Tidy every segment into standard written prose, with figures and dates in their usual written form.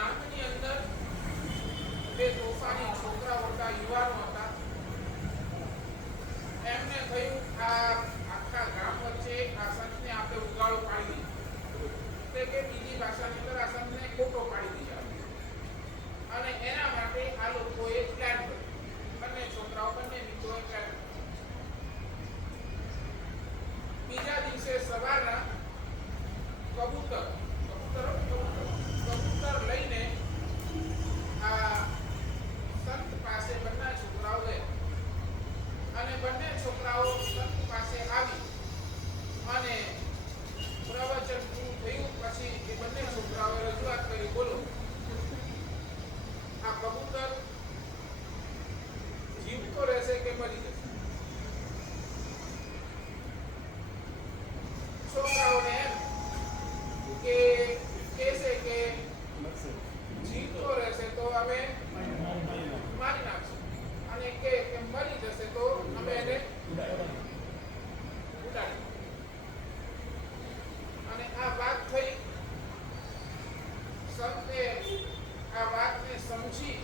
ગામની અંદર બે તોફાની છોકરાઓ હતા, યુવાનો હતા. એમને થયું આ આખા ગામ વચ્ચે આ સંતને આપણે ઉગાડો પાડી દઈએ, કે બીજી ભાષાની અંદર આ સંતને ખોટો પાડી દઈએ. અને એના માટે આ લોકોએ પ્લાન કર્યો. બંને છોકરાઓ, બંને મિત્રોએ પ્લાન કર્યો. બીજા દિવસે સવારના કબૂતર લઈને આ સંત પાસે બંને છોકરાઓ ગયા. અને બંને છોકરાઓ સંત પાસે આવી અને પ્રવચન પૂરું થયું પછી એ બંને છોકરાઓએ રજૂઆત કરી, બોલો આ કબૂતર જીવતો રહેશે કે મરી જશે? છોકરાઓને એમ કે કહેશે કે જીવતો રહેશે તો અમે મારી નાખશું, અને કે મરી જશે તો અમે એને ઉડાડી. અને આ વાત થઈ. સંતે આ વાતને સમજી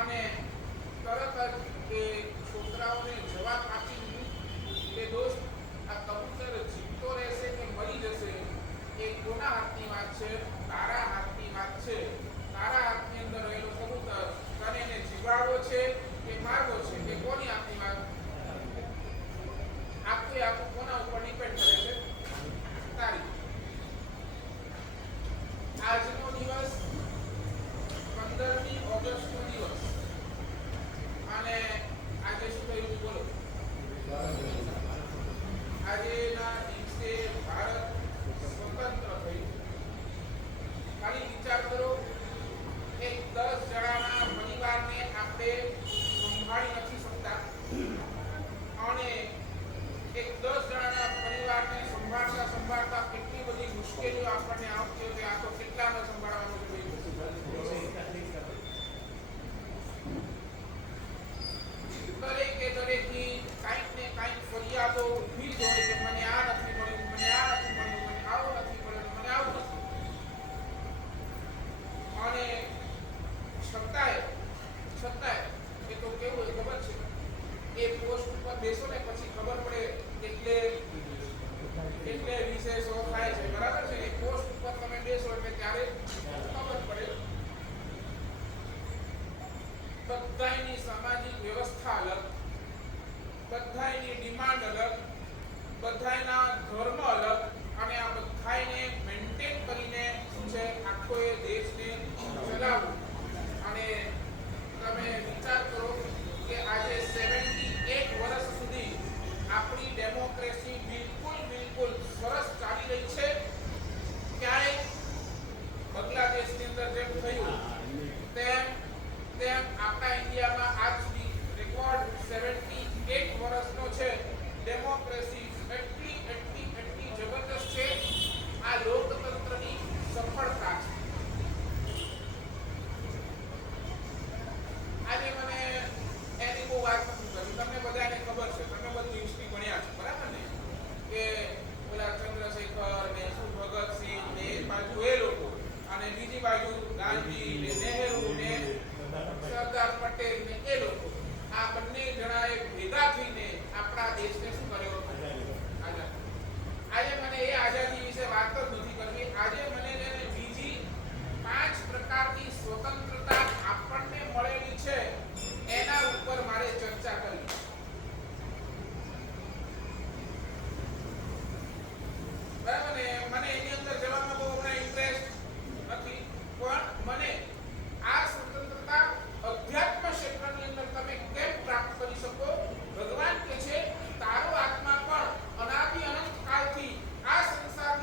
અને તરત જ એ છોકરાઓને જવાબ આપી દીધું કે દોસ્ત, આ કબૂતર જીવતો રહેશે કે મરી જશે એ કોના હાથની વાત છે? તારા હાથની વાત છે. તારા હાથની અંદર રહેલો કબૂતર તને એને જીવાડવો છે કે મારવો છે, કે કોની હાથની વાત? આખું કોના ઉપર ડિપેન્ડ કરે છે? તારી. આજનો દિવસ 15મી ઓગસ્ટનો દિવસ, અને આજે શું થયું બોલો? આજના દિવસે ભારત સ્વતંત્ર થયું. ખાલી વિચાર કરો, એક 10 જણાના પરિવારને આપણે સંભાળી નથી શકતા, અને એક 10 જણાના પરિવારને સંભાળતા કેટલી બધી મુશ્કેલીઓ આપણને આવતી હોય. આ તો કેટલાને સંભાળવાનું છે? દરેકની કાંઈક ને કાંઈક ફરિયાદો ઊભી જ હોય કે મને આ નથી મળ્યું, મને આ નથી મળ્યું, મને આવું નથી મળ્યું, મને આવું નથી. અને છતાંય એ તો કેવું હોય ખબર છે? એ પોસ્ટ ઉપર બેસો ને પછી ખબર પડે એટલે વિશેષો થાય છે, બરાબર છે? એ પોસ્ટ ઉપર તમે બેસો એટલે ત્યારે ખબર પડે. બધાની સામાજિક વ્યવસ્થા અલગ, બધાની ડિમાન્ડ અલગ, બધાના ધર્મ અલગ, અને આ બધાને મેન્ટેન કરીને શું છે આખો એ દેશને ચલાવવું. અને તમે વિચાર કરો કે આજે 78 વર્ષ સુધી આપણી ડેમોક્રેસી બિલકુલ સરસ ચાલી રહી છે. ક્યાંય બાંગ્લાદેશની અંદર જેમ થયું તેમ આપણા ઇન્ડિયામાં આજ સુધી રેકોર્ડ 78 વર્ષનો છે. ડેમોક્રેસી એટલી જબરદસ્ત છે. આ લોકતંત્રની સફળતા છે. આજે મને એની બહુ વાત નથી કરવી. તમને બધાને ખબર છે, તમે બધી હિસ્ટ્રી ભણ્યા છો, બરાબર ને? કે ઓલા ચંદ્રશેખર ને ભગતસિંહ ને એક બાજુ એ લોકો, અને બીજી બાજુ ગાંધી ને નહેરુ ને સરદાર પટેલ ને એ લોકો, આ બંને જણાએ ભેગા થઈને આપણા દેશને શું કર્યો? આઝાદ. આજે મને એ આઝાદી વિશે વાત જ નથી કરવી. આજે મને બીજી 5 પ્રકારની સ્વતંત્રતા આપણને મળેલી છે એના ઉપર મારે ચર્ચા કરવી. બરાબર ને? મને એની અંદર જવામાં બહુ હમણાં ઇન્ટરેસ્ટ નથી, પણ મને આ સ્વતંત્રતા અધ્યાત્મ ક્ષેત્રની અંદર તમે કેમ પ્રાપ્ત કરી શકો? ભગવાન કહે છે તારો આત્મા પણ અનાદિ અનંત કાળથી આ સંસારની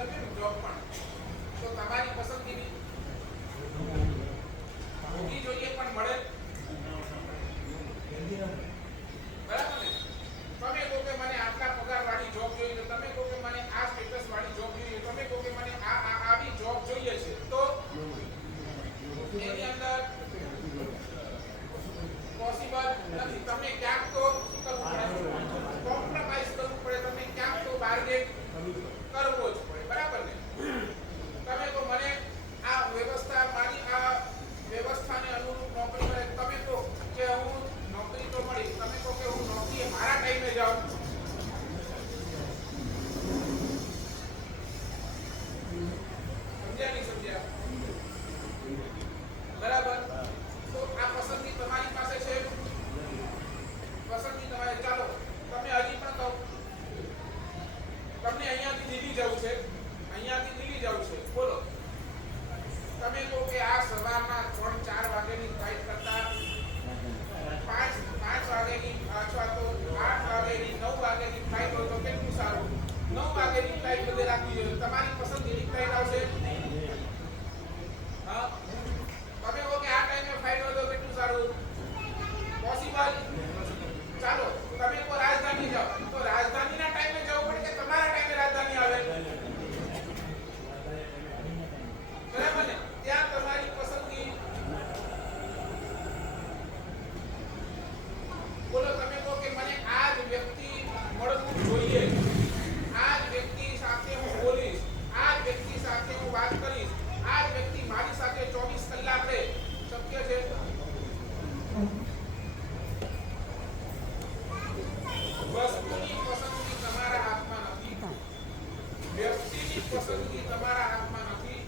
કરવી ને જોબ પણ, તો તમારી પસંદગીની હોવી જોઈએ પણ મળે, બરાબર ને? તમે કહો કે મને આટલા પગાર વાળી જોબ જોઈએ, તમે કહો કે મને આ સ્ટેટસ વાળી જોબ જોઈએ, તમે કહો કે મને આવી જોબ જોઈએ છે, તો એની અંદર પોસિબલ નથી. તમે ક્યાંક તો શું કરવું પડે? કોમ્પ્રોમાઇઝ કરવું પડે. તમે ક્યાંક તો બાર્ગેન કરવો જ પડે, બરાબર ને? તમે તો મને આ વ્યવસ્થા મારી આ વ્યવસ્થાને અનુરૂપ નોકરી મળે, તમે કહો કે હું નોકરી તો મળી, તમે કહો કે હું નોકરીએ મારા ટાઈમે જાઉં, સમજ્યા નહીં સમજ્યા? બરાબર. તો આ પસંદગી તમારી પાસે છે, પસંદગી તમારે. ચાલો તમે હજી પણ કહો, તમને અહીંયાથી દિલ્હી જવું છે, અહીંયાથી દિલ્હી જવું છે, બોલો. તમે કહો કે આ સવારના 3-4 વાગ્યાની ફ્લાઇટ કરતા 5 વાગ્યાની અથવા તો 8 વાગ્યાની 9 વાગ્યાની ફ્લાઇટ હોય તો કેટલું સારું? 9 વાગ્યાની ફ્લાઇટ બધે રાખવી જોઈએ. તમારી પસંદગીની ફ્લાઇટ આવશે. હા, તમે કહો કે આ ટાઈમે ફ્લાઇટ હોય તો કેટલું સારું? પોસિબલ? ચાલો તમે કહો રાજધાની જાઓ, તો રાજધાનીના ટાઈમે જવું પડે કે તમારા ટાઈમે રાજધાની આવે? બરાબર ને? ત્યાં તમારી પસંદગી. બોલો, તમે કહો કે મને આ જ વ્યક્તિ મળવું જોઈએ, આ જ વ્યક્તિ સાથે હું બોલીશ, આ જ વ્યક્તિ સાથે હું વાત કરીશ, આ જ વ્યક્તિ મારી સાથે 24 કલાક રહે, શક્ય છે? વસ્તુની પસંદગી તમારા હાથમાં નથી, વ્યક્તિની પસંદગી તમારા હાથમાં નથી,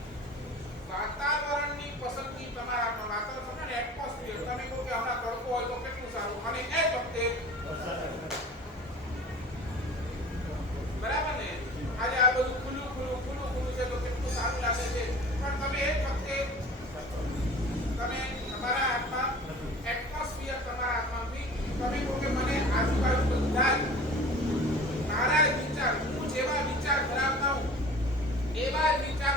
વાતાવરણની પસંદગી તમારા હાથમાં. વાતાવરણ સમજો ને, એટમોસ્ફિયર. તમે કહો કે હમણાં તડકો હોય તો કેટલું સારું, અને એ જ વખતે બરાબર ને, આજે આ બધું ખુલ્લું છે તો કેટલું સારું લાગે છે, પણ તમે એ જ વખતે તમે તમારા હાથમાં એટમોસ્ફિયર તમારા હાથમાં નથી. તમે કહો કે મને આજુબાજુ બધા મારા વિચાર, હું જેવા વિચાર ધરાવતા હું એવા જ વિચાર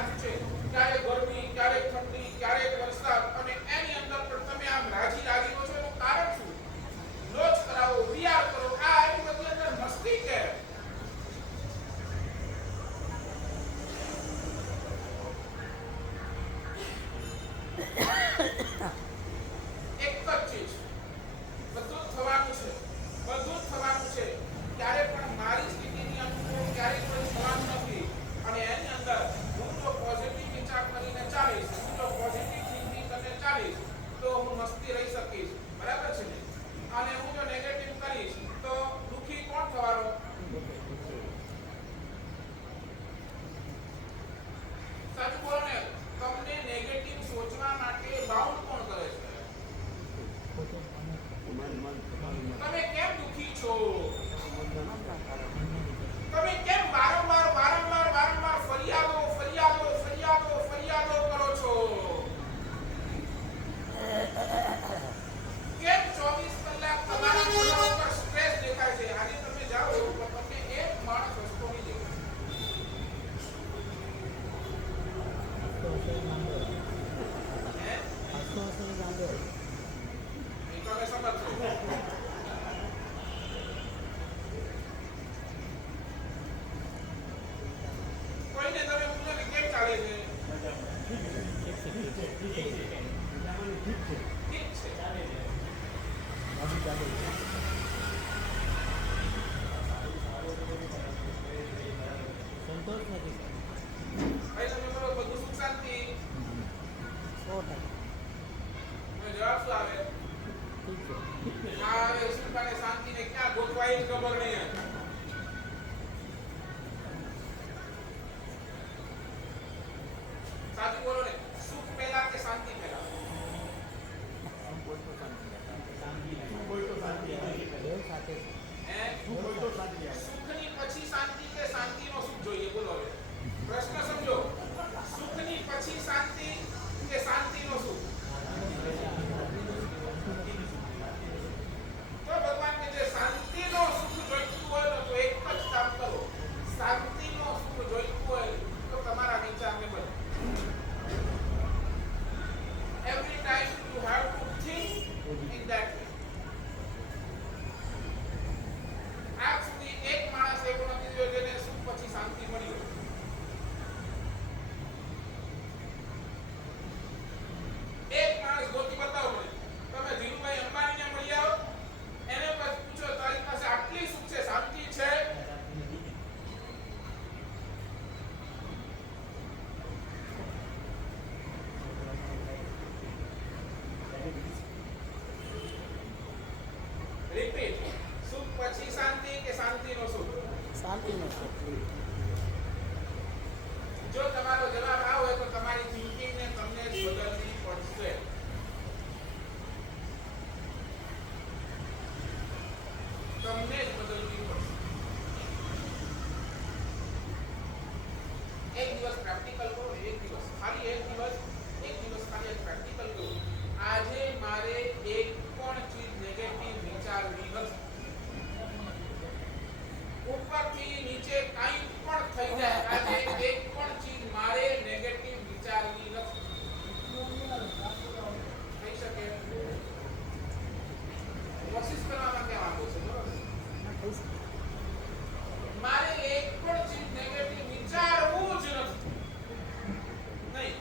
સાચું છે. ક્યારેક ગરમી, ક્યારેક ઠંડી, ક્યારેક વરસાદ, અને એની અંદર પણ તમે આમ રાજી રાજીઓ છો એનું કારણ શું? લોચ કરાવો, વિયાર કરો, આ એની બધી અંદર મસ્તી છે. એક જ ચીજ, બધું જ થવાનું છે, બધું જ થવાનું છે. ક્યારે પણ મારી સ્થિતિની અનુકૂળ ક્યારેય કોઈ થવાનું નથી. અને એની અંદર હું જો પોઝિટિવ વિચાર કરીને ચાલીશ, હું જો પોઝિટિવ થિંકિંગ કરીને ચાલીશ, તો હું મસ્તી રહી શકીશ. બરાબર છે ને? અને હું જો નેગેટિવ કરીશ તો દુખી કોણ થવાનો? સાચું બોલો ને. તમને નેગેટિવ સોચવા માટે બાઉન્ડ કોણ કરે છે? તમે કેમ દુખી છો? તમે કેમ વારંવાર વારંવાર વારંવાર ફરિયાદો ફરિયાદો ફરિયાદો ફરિયાદો કરો છો? કેમ 24 કલાક તમારા મોઢા ઉપર સ્ટ્રેસ દેખાય છે? આજે તમે જાઓ તો તમને એક માણસ હસતો નહીં દેખાય. તમે સમજો. કોઈને તમે પૂછો ને કેમ ચાલે છે? ઠીક છે. સંતોષ નથી. ભાઈ તમે બોલો બધું સુખ શાંતિ? 100%. જવાબ શું આવે? ઠીક છે. આ આવે સુખ અને શાંતિ ને ક્યાં ગોતવા એ જ ખબર નહીં. સાચું બોલો ને. સુખ પહેલા કે શાંતિ પહેલા? બેવ સાથે હે? સુખની પછી શાંતિ કે શાંતિનો સુખ જોઈએ? બોલો હવે. પ્રશ્ન સમજો. સુખની પછી શાંતિ કે શાંતિનો સુખ? તો ભગવાન કે જે શાંતિનો સુખ જોઈતું હોય તો એક જ કામ કરો. શાંતિનો સુખ જોઈતું હોય તો તમારા વિચારને બદલો. Every time you have to think in that way. આજ સુધી એક માણસ એવો નથી જોયો જેને સુખ પછી શાંતિ મળી હોય. એક માણસ ગોતી બતાવો મને. તમે ધીરુભાઈ અંબાણીને મળી આવો, એને પછી પૂછો તારી પાસે આટલી સુખ છે, શાંતિ છે? રિપીટ. સુખ પછી શાંતિ કે શાંતિનો સુખ? શાંતિનો સુખ. જો તમારો જવાબ આ હોય તો તમારી થિંકિંગને તમને જ બદલવી પડશે. તમને જ બદલવી પડશે. એક દિવસ પ્રેક્ટિકલ કરો. એક દિવસ ખાલી પ્રેક્ટિકલ કરો. આજે મારે એક પણ ચીજ નેગેટિવ વિચારવી નથી. ઉપરથી નીચે કાંઈ પણ થઈ જાય, આજે એક પણ ચીજ મારે નેગેટિવ વિચારવી નથી. થઈ શકે? કોશિશ કરવામાં કેમ માંગો છો? મારે એક પણ ચીજ નેગેટિવ વિચારવું જ નથી. નહીં.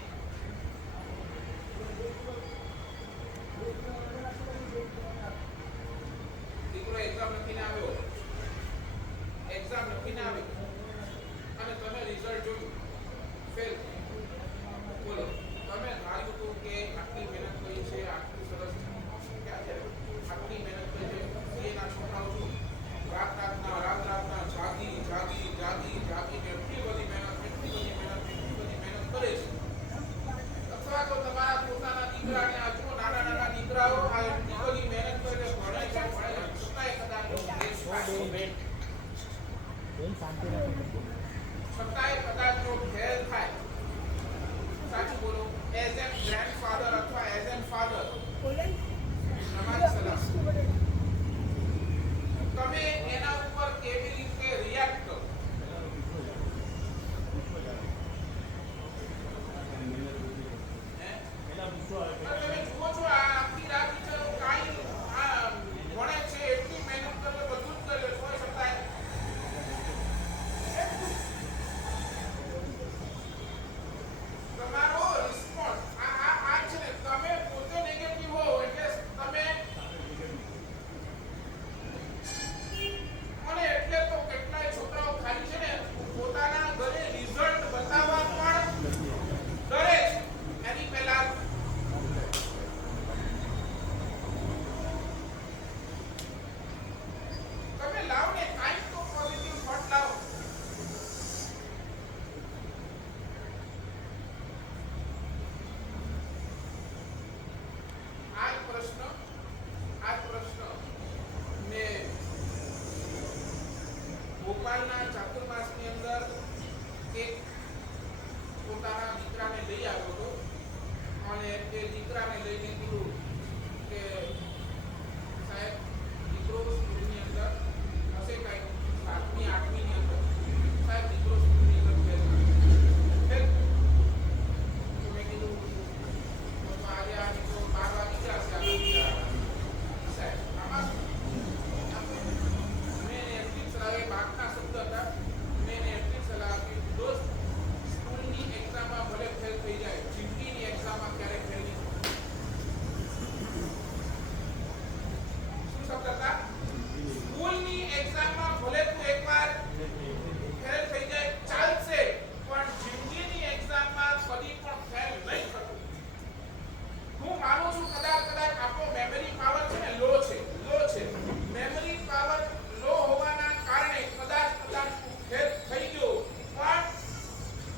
અને એ દીકરાને લઈને કીધું કે સાહેબ દીકરો સ્કૂલની અંદર હશે કાંઈક 7મી 8મી ની અંદર સાહેબ દીકરો સ્કૂલની અંદર ફેલ તો મેં કીધું તો આજે આ દીકરો 12 વાગી ગયા છે સાહેબ આમાં મેં એટલી સલાહ એ બાપના શબ્દ હતા મેં એટલી સલાહ આપી દોસ્ત સ્કૂલની એક્ઝામમાં ભલે ફેલ થઈ જાય જિંદગીની એક્ઝામમાં ક્યારેય ફેલ નહીં શું શબ્દ હતા સ્કૂલની એક્ઝામમાં ભલે તું એકવાર ફેલ થઈ જાય ચાલશે પણ જિંદગીની એક્ઝામમાં કદી પણ ફેલ નહીં થતું હું માનું છું કદાચ આપણો મેમરી પાવર છે ને લો છે મેમરી પાવર લો હોવાના કારણે કદાચ તું ફેલ થઈ ગયો પણ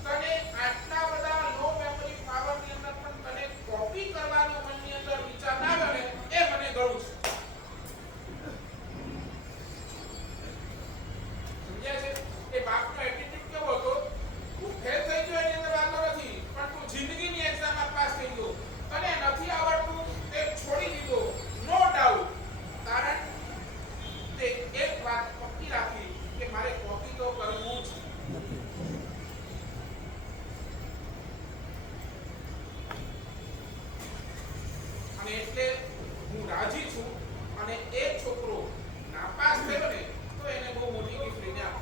તને આટલા બધા લો મેમરી પાવર ની અંદર પણ તને કોપી કરવાનો મનની અંદર વિચાર ના આવે એ મને ગળું છે સમજ્યા છે એ બાપનો એટીટ્યુડ કેવો હતો તું ફેલ થઈ ગયો એની અંદર વાંધો નથી પણ તું જિંદગીની એક્ઝામમાં પાસ થઈ ગયો તને નથી આવડતું તે છોડી દીધો નો ડાઉટ કારણ તે એક વાત પક્કી રાખી કે મારે કોપી તો કરવું જ અને એટલે હું રાજી છું અને એ છોકરો નાપાસ થયો ને તો એને બહુ મોટી ગિફ્ટ લઈને આપો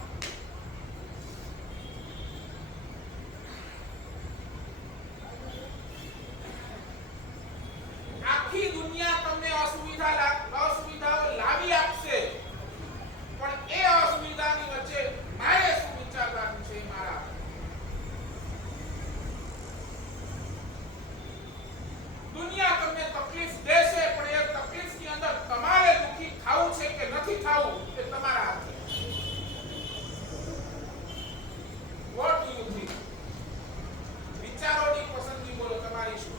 આખી દુનિયા તમને અસુવિધાઓ લાવી આપશે પણ એ અસુવિધાની વચ્ચે મારે શું વિચાર રાખવું છે મારા દુનિયા તમને તકલીફ દેશે પણ એ તકલીફની અંદર તમારે દુખી થાવું છે કે નથી થાવું એ તમારા હાથે વોટ ડુ યુ થિંક વિચારોની પસંદગી બોલો તમારી શું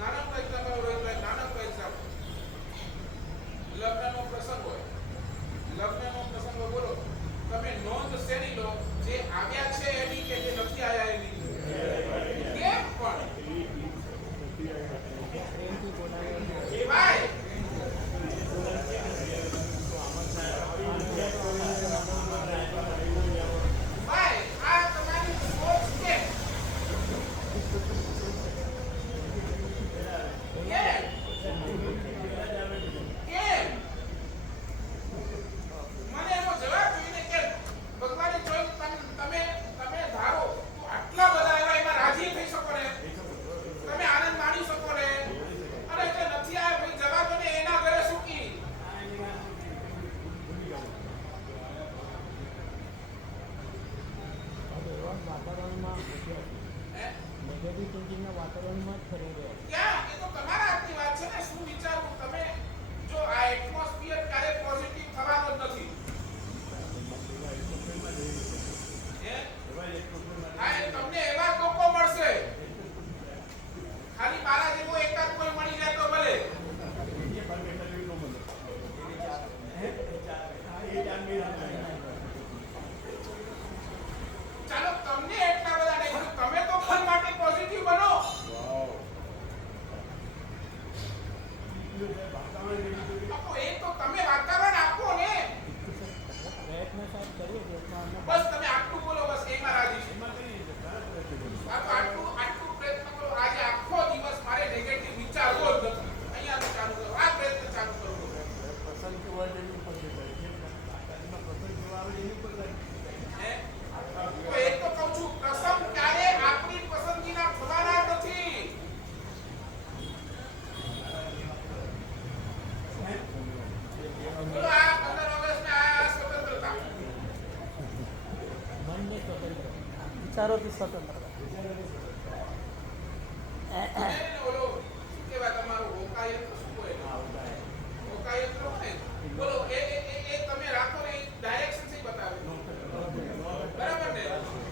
નાનકડો એક્ઝામ્પલ રોહિતભાઈ નાનકડો એક્ઝામ્પલ લગ્નનો પ્રસંગ હોય બોલો તમે નોંધ શેની લો જે આવ્યા છે એની કે જે નથી આવ્યા એની કેમ પણ પ્રેમથી બોલાવે એ ભાઈ ભાઈ આ તમારી સોચ છે મને એનો જવાબ જોઈને કે ભગવાને જોઈ તમે ધારો તો આટલા બધા એમાં રાજી થઈ શકો ને તમે આનંદ માણી શકો ને અને જે નથી આવ્યા ભાઈ જવા દો ને એના ઘરે સુકી એવા વાતાવરણમાં નેગેટિવ થિંકિંગના વાતાવરણમાં જ ફરી રહ્યો ક્યાં એ તો તમારા હાથની વાત છે ને શું વિચારવું તમે જો આ એટમોસ્ફિયર ક્યારે પોઝિટિવ થવાનો જ નથી તમને એવા લોકો મળશે ખાલી મારા જેવો એકાદ કોઈ મળી જાય તો ભલે ચાલો તમને એટલા બધા નહીં તમે તો ફન માટે પોઝિટિવ બનો આપો એ તો તમે વાતાવરણ આપો ને પ્રયત્ન સાહેબ કરીએ છીએ બસ તમે આટલું બોલો બસ એમાં રાજી છું આટલું પ્રયત્ન કરો આજે આખો દિવસ મારે નેગેટિવ વિચારવો જ નથી અહીંયા ચાલુ કરો આ પ્રયત્ન ચાલુ કરો તો એ તો કહું છું પ્રસંગ ક્યારે આપણી પસંદગીના થવાના નથી બોલો આ 15 ઓગસ્ટને આ સ્વતંત્રતા મનને સ્વતંત્ર વિચારોથી સ્વતંત્ર બોલો શું કહેવાય તમારું હોકાયંત્ર શું બોલે હોકાયંત્ર હોય બોલો એ તમે રાખો ને ડાયરેક્શન થી બતાવે બરાબર ને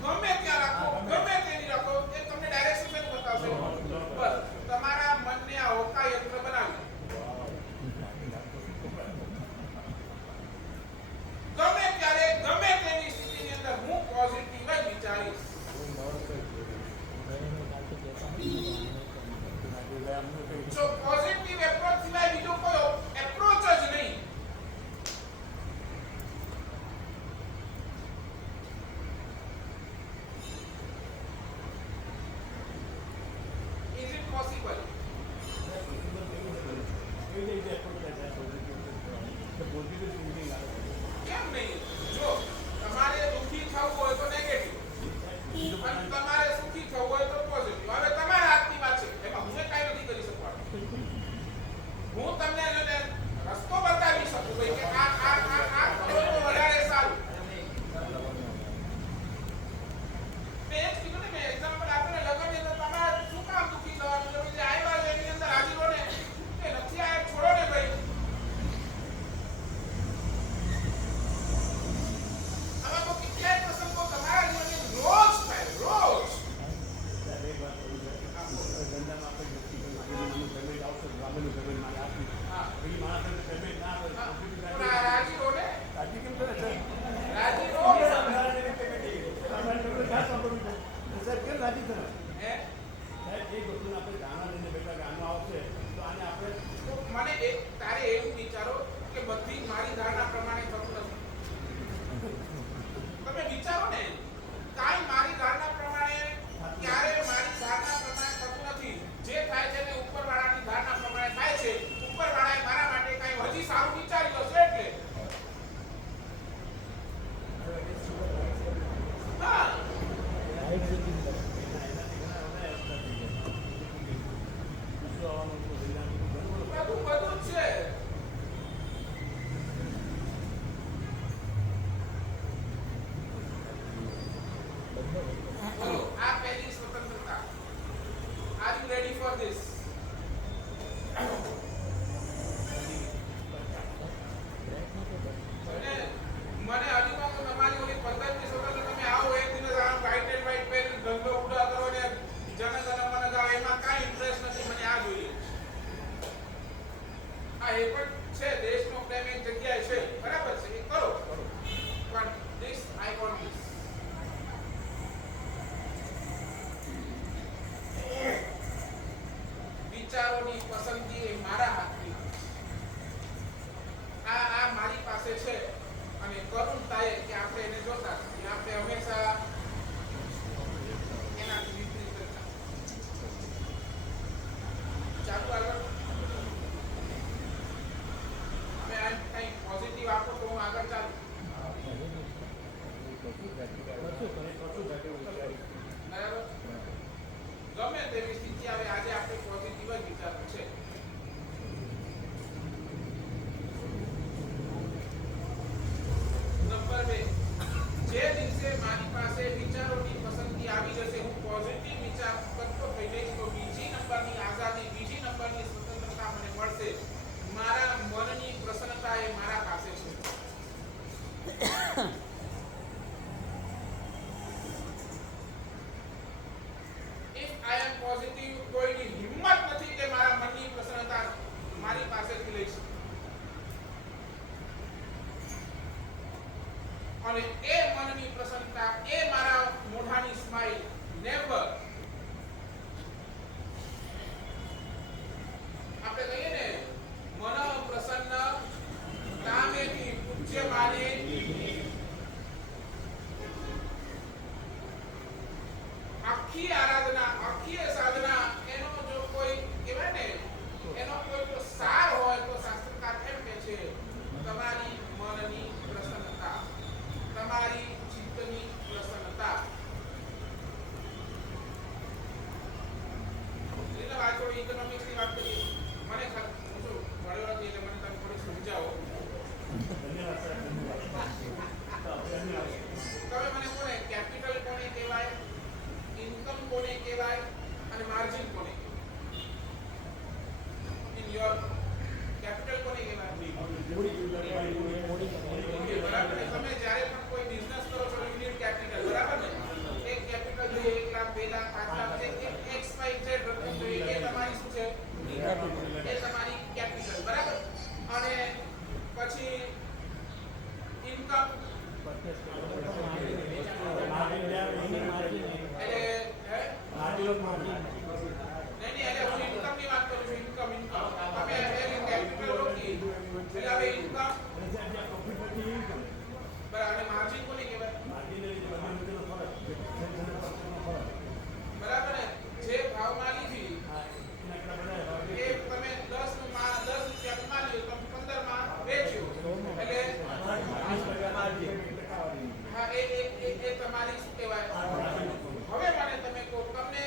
ગમે ત્યાં રાખો ગમે તેની રાખો એ તમને ડાયરેક્શન થી બતાવશે બસ તમારા મનને આ હોકાયંત્ર બનાવી ગમે ત્યારે ગમે તેની સ્થિતિની અંદર હું પોઝિટિવ જ વિચારીશ તમે વિચારો ને, કાંઈ મારી ધારણા પ્રમાણે ક્યારે મારી ધારણા પ્રમાણે થતું નથી. જે થાય છે તે ઉપરવાળાની ધારણા પ્રમાણે થાય છે. ઉપરવાળાએ મારા માટે કાંઈ હજી સારું વિચાર્યું હશે એટલે. હા, લાઈટ ચેકિંગ કરે. બધું જ છે. બોલો, આ પહેલી સ્વતંત્રતા. Are you ready for this? પ્રયત્ન તો કરે. અને મને હજી પણ તમારી ઓલી 15મી સ્વતંત્ર તમે આવો એક દિવસ આમ વ્હાઈટ એન્ડ વ્હાઈટ પહેરીને ધંધો ઉડા કરો ને જનગણ મન ગાઓ, એમાં કાંઈ ઇન્ટરેસ્ટ નથી. મને આ જોઈએ. આ એ પણ છે, દેશનો પ્રેમ એક જગ્યાએ છે, બરાબર છે, એ કરો. પણ this I want this. વિચારોની પસંદગી એ મારા હાથની હોય છે. આ મારી પાસે છે. અને કરુણતાએ કે આપણે એને જોતા નથી. આપણે હંમેશા એનાથી વિપરીત કરતા. ચાલુ આગળ. અમે આ કંઈ પોઝિટિવ આપો તો હું આગળ ચાલુ. બરાબર? ગમે તેવી સ્થિતિ આવે, આજે આપણે પોઝિટિવ જ વિચારવું છે. નંબર 2, જે દિવસે મારી પાસે વિચારોની પસંદગી આવી જશે, હું પોઝિટિવ વિચાર કરતો થઈ જઈશ, તો બીજી નંબરની આઝાદી, બીજી નંબરની સ્વતંત્રતા મને મળશે. મારા મનની પ્રસન્નતા એ મારા પાસે છે. If I am positive, કોઈની હિંમત નથી કે મારા મનની પ્રસન્નતા મારી પાસેથી લઈ શકે. અને એ મનની પ્રસન્નતા, એ મારા મોઢાની સ્માઈલ નેવર. આપણે કહીએ ને, મન પ્રસન્ન કામેથી પૂજ્યમાને. આખી આરાધના, આખી સાધના, એનો જો કોઈ કહેવાય ને, એનો કોઈ જો સાર હોય તો શાસ્ત્રકાર એમ કહે છે, તમારી મનની પ્રસન્નતા, તમારી ચિત્તની પ્રસન્નતા. એટલે વાત થોડી ઇકોનોમિક્સની વાત કરીએ. મને હું શું ભણ્યો નથી એટલે મને તમે થોડું સમજાવો. તમે મને કોને કેપિટલ કોને કહેવાય, ઇન્કમ કોને કહેવાય અને માર્જિન કોને કહેવાય? ઇન યોર કેપિટલ કોને કહેવાય? બરાબર ને? તમે જ્યારે પણ કોઈ બિઝનેસ કરો છો, યુ નીડ કેપિટલ, બરાબર ને? એક કેપિટલ જોઈએ, 1 લાખ, 2 લાખ, 5 લાખ, એક XYZ રકમ જોઈએ, એ તમારી શું છે? એ તમારી કેપિટલ, બરાબર? અને પછી ઇન્કમ એટલે હું ઇન્કમની વાત કરું છું. ઇન્કમ તમે કેપિટલ રોકી એટલે હવે ઇન્કમ બરાબર. અને માર્જિન કોને કહેવાય? બરાબર ને? જે ભાવમાં લીધી એ તમે 10 રૂપિયામાં લ્યો, તમે 15 માં વેચ્યો એટલે હા, એ તમારી શું કહેવાય? હવે મને તમે કહો, તમને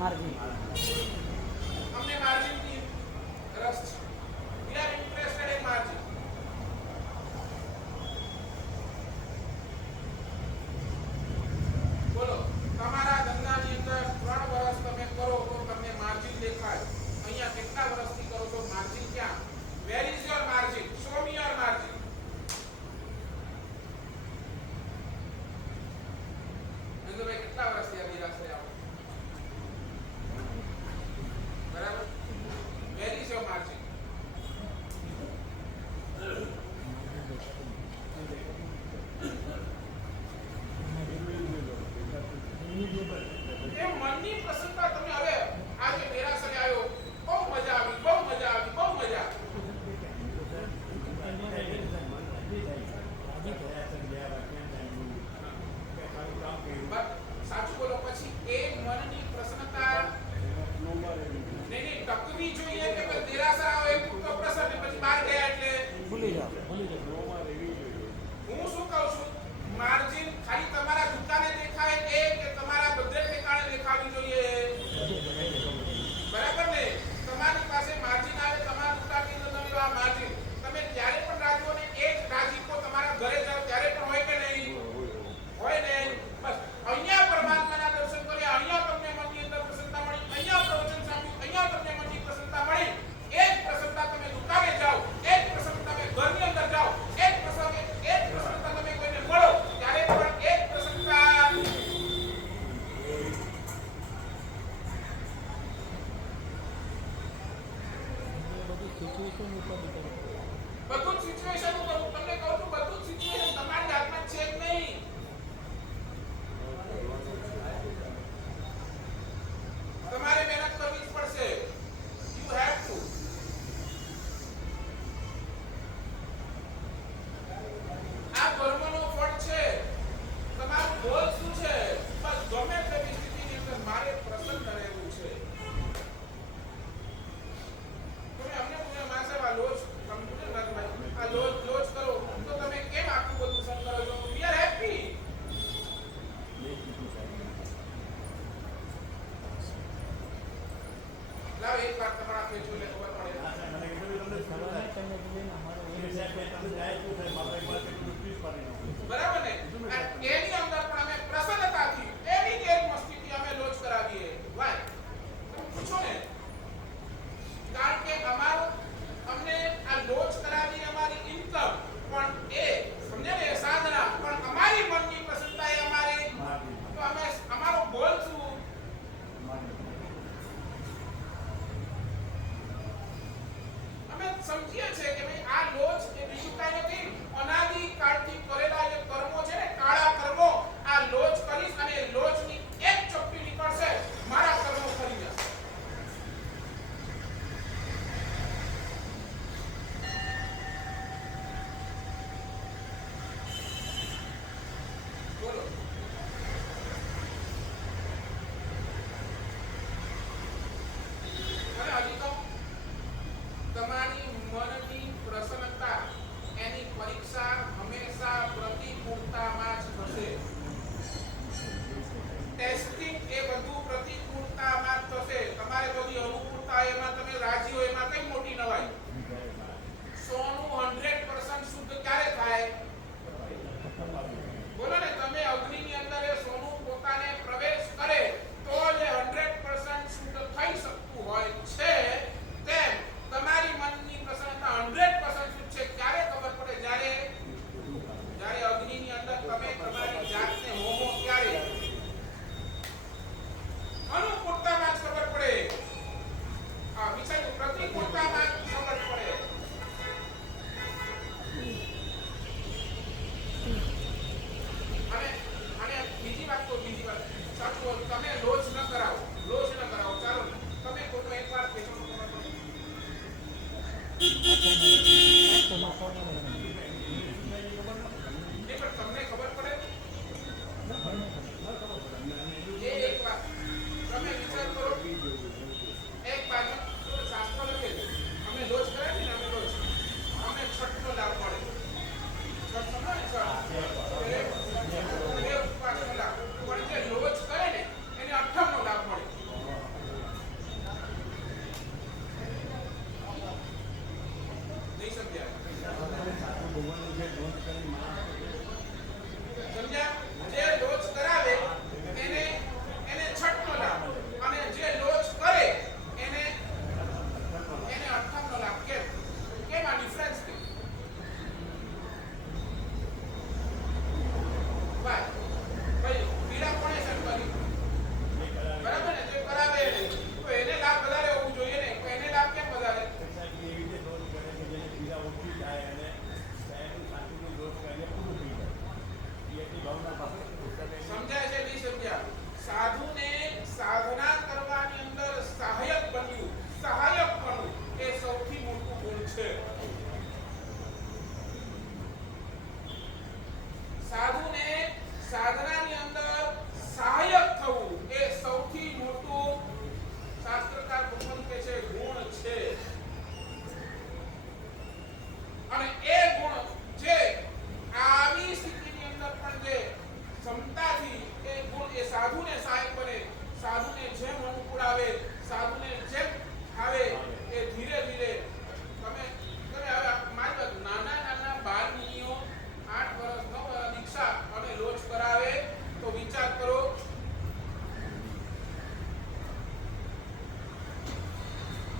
માર્જિન અમને માર્જિનની રસ છે. We are interested in margin. બોલો તમારા ધંધાની અંદર 3 વર્ષ તમે કરો તો તમને માર્જિન દેખાય. અહીંયા કેટલા વર્ષથી કરો છો માર્જિન ક્યાં? Where is your margin? Show me your margin. Nandubhai કેટલા વર્ષથી આ નિરાશ રહ્યા? બરાબર. Where is your margin? એ મનની પ્રસન્નતા તમે હવે આજે નિરાશરે આવ્યો બહુ મજા આવી બહુ મજા આવી બહુ મજા બસ સાચું બોલો પછી એ મનની પ્રસન્નતા નહીં ટકવી જોઈએ કે પછી નિરાશા આવે એક તો પ્રસન્ન પછી બહાર ગયા એટલે ભૂલી જાઓ હું શું કહું છું માર્જિન ખાલી તમારા દુકાને દેખાય એ કે તમારા બધે ઠેકાણે દેખાવી જોઈએ સમજાય છે નહીં સમજ્યા? સાધુને સાધના કરવાની અંદર સહાયક બન્યું, સહાયક બનવું એ સૌથી મોટું ગુણ છે. સાધુને સાધનાની અંદર સહાયક થવું એ સૌથી મોટું શાસ્ત્રકાર ભગવાન કહે છે ગુણ છે. અને એ ગુણ જે આવી સ્થિતિની અંદર પણ જે ક્ષમતાથી એ ગુણ એ સાધુને સહાયક બને, સાધુને જેમ અનુકૂળ આવે, સાધુને જેમ આવે એ ધીરે ધીરે તમે હવે મારી વાત, નાના નાના બાળ મુનિઓ 8 વર્ષ 9 વર્ષ દીક્ષા અને લોચ કરાવે તો વિચાર કરો.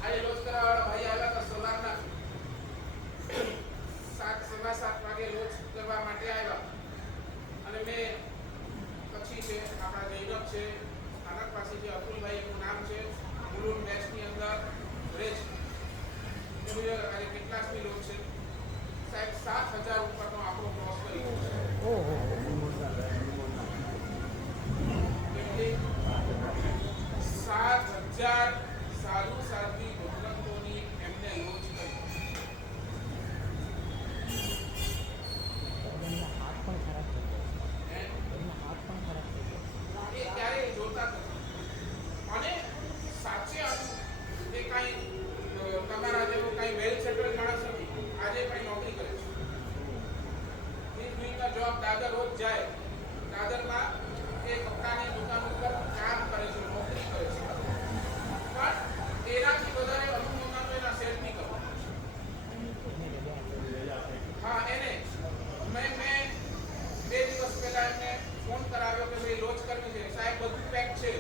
આજે લોચ કરાવવાળા ભાઈ આવ્યા હતા સવારના 7:15 વાગે લોચ કરવા માટે આવ્યા અને મેં પછી છે આપણા જૈનબ છે સ્થાનક પાસે જે અતુલભાઈ એનું નામ છે મુલુન બેસની અંદર રહે છે. આજે કેટલાસની લોચ છે સાહેબ? 7,000 ઉપરનો આંકડો ક્રોસ કરી ગયો છે. ઓહો કેટલી? 7,000 સાધુ સાધ્વી ભગવંતોની એમને લોચ કરી. એમના હાથ પણ ખરાબ થઈ ગયા. હે? એમના હાથ પણ ખરાબ થઈ ગયા. એ ક્યારેય જોતા જ નથી. અને સાચે એ કાંઈ તમારા જેવો કાંઈ વેલ સેટલ માણસ નથી. આજે કાંઈ નોકરી કરે છે. He's doing a job. દાદર રોજ જાય. દાદરમાં એ કપડાની દુકાન ઉપર કામ કરે છે, નોકરી કરે છે. પણ એનાથી વધારે અનુભવમાં એના સેલ્ફની કમાય. હા, એને મેં 2 દિવસ પહેલા એમને ફોન કરાવ્યો કે ભાઈ લોચ કરવી છે. સાહેબ બધું પેક છે.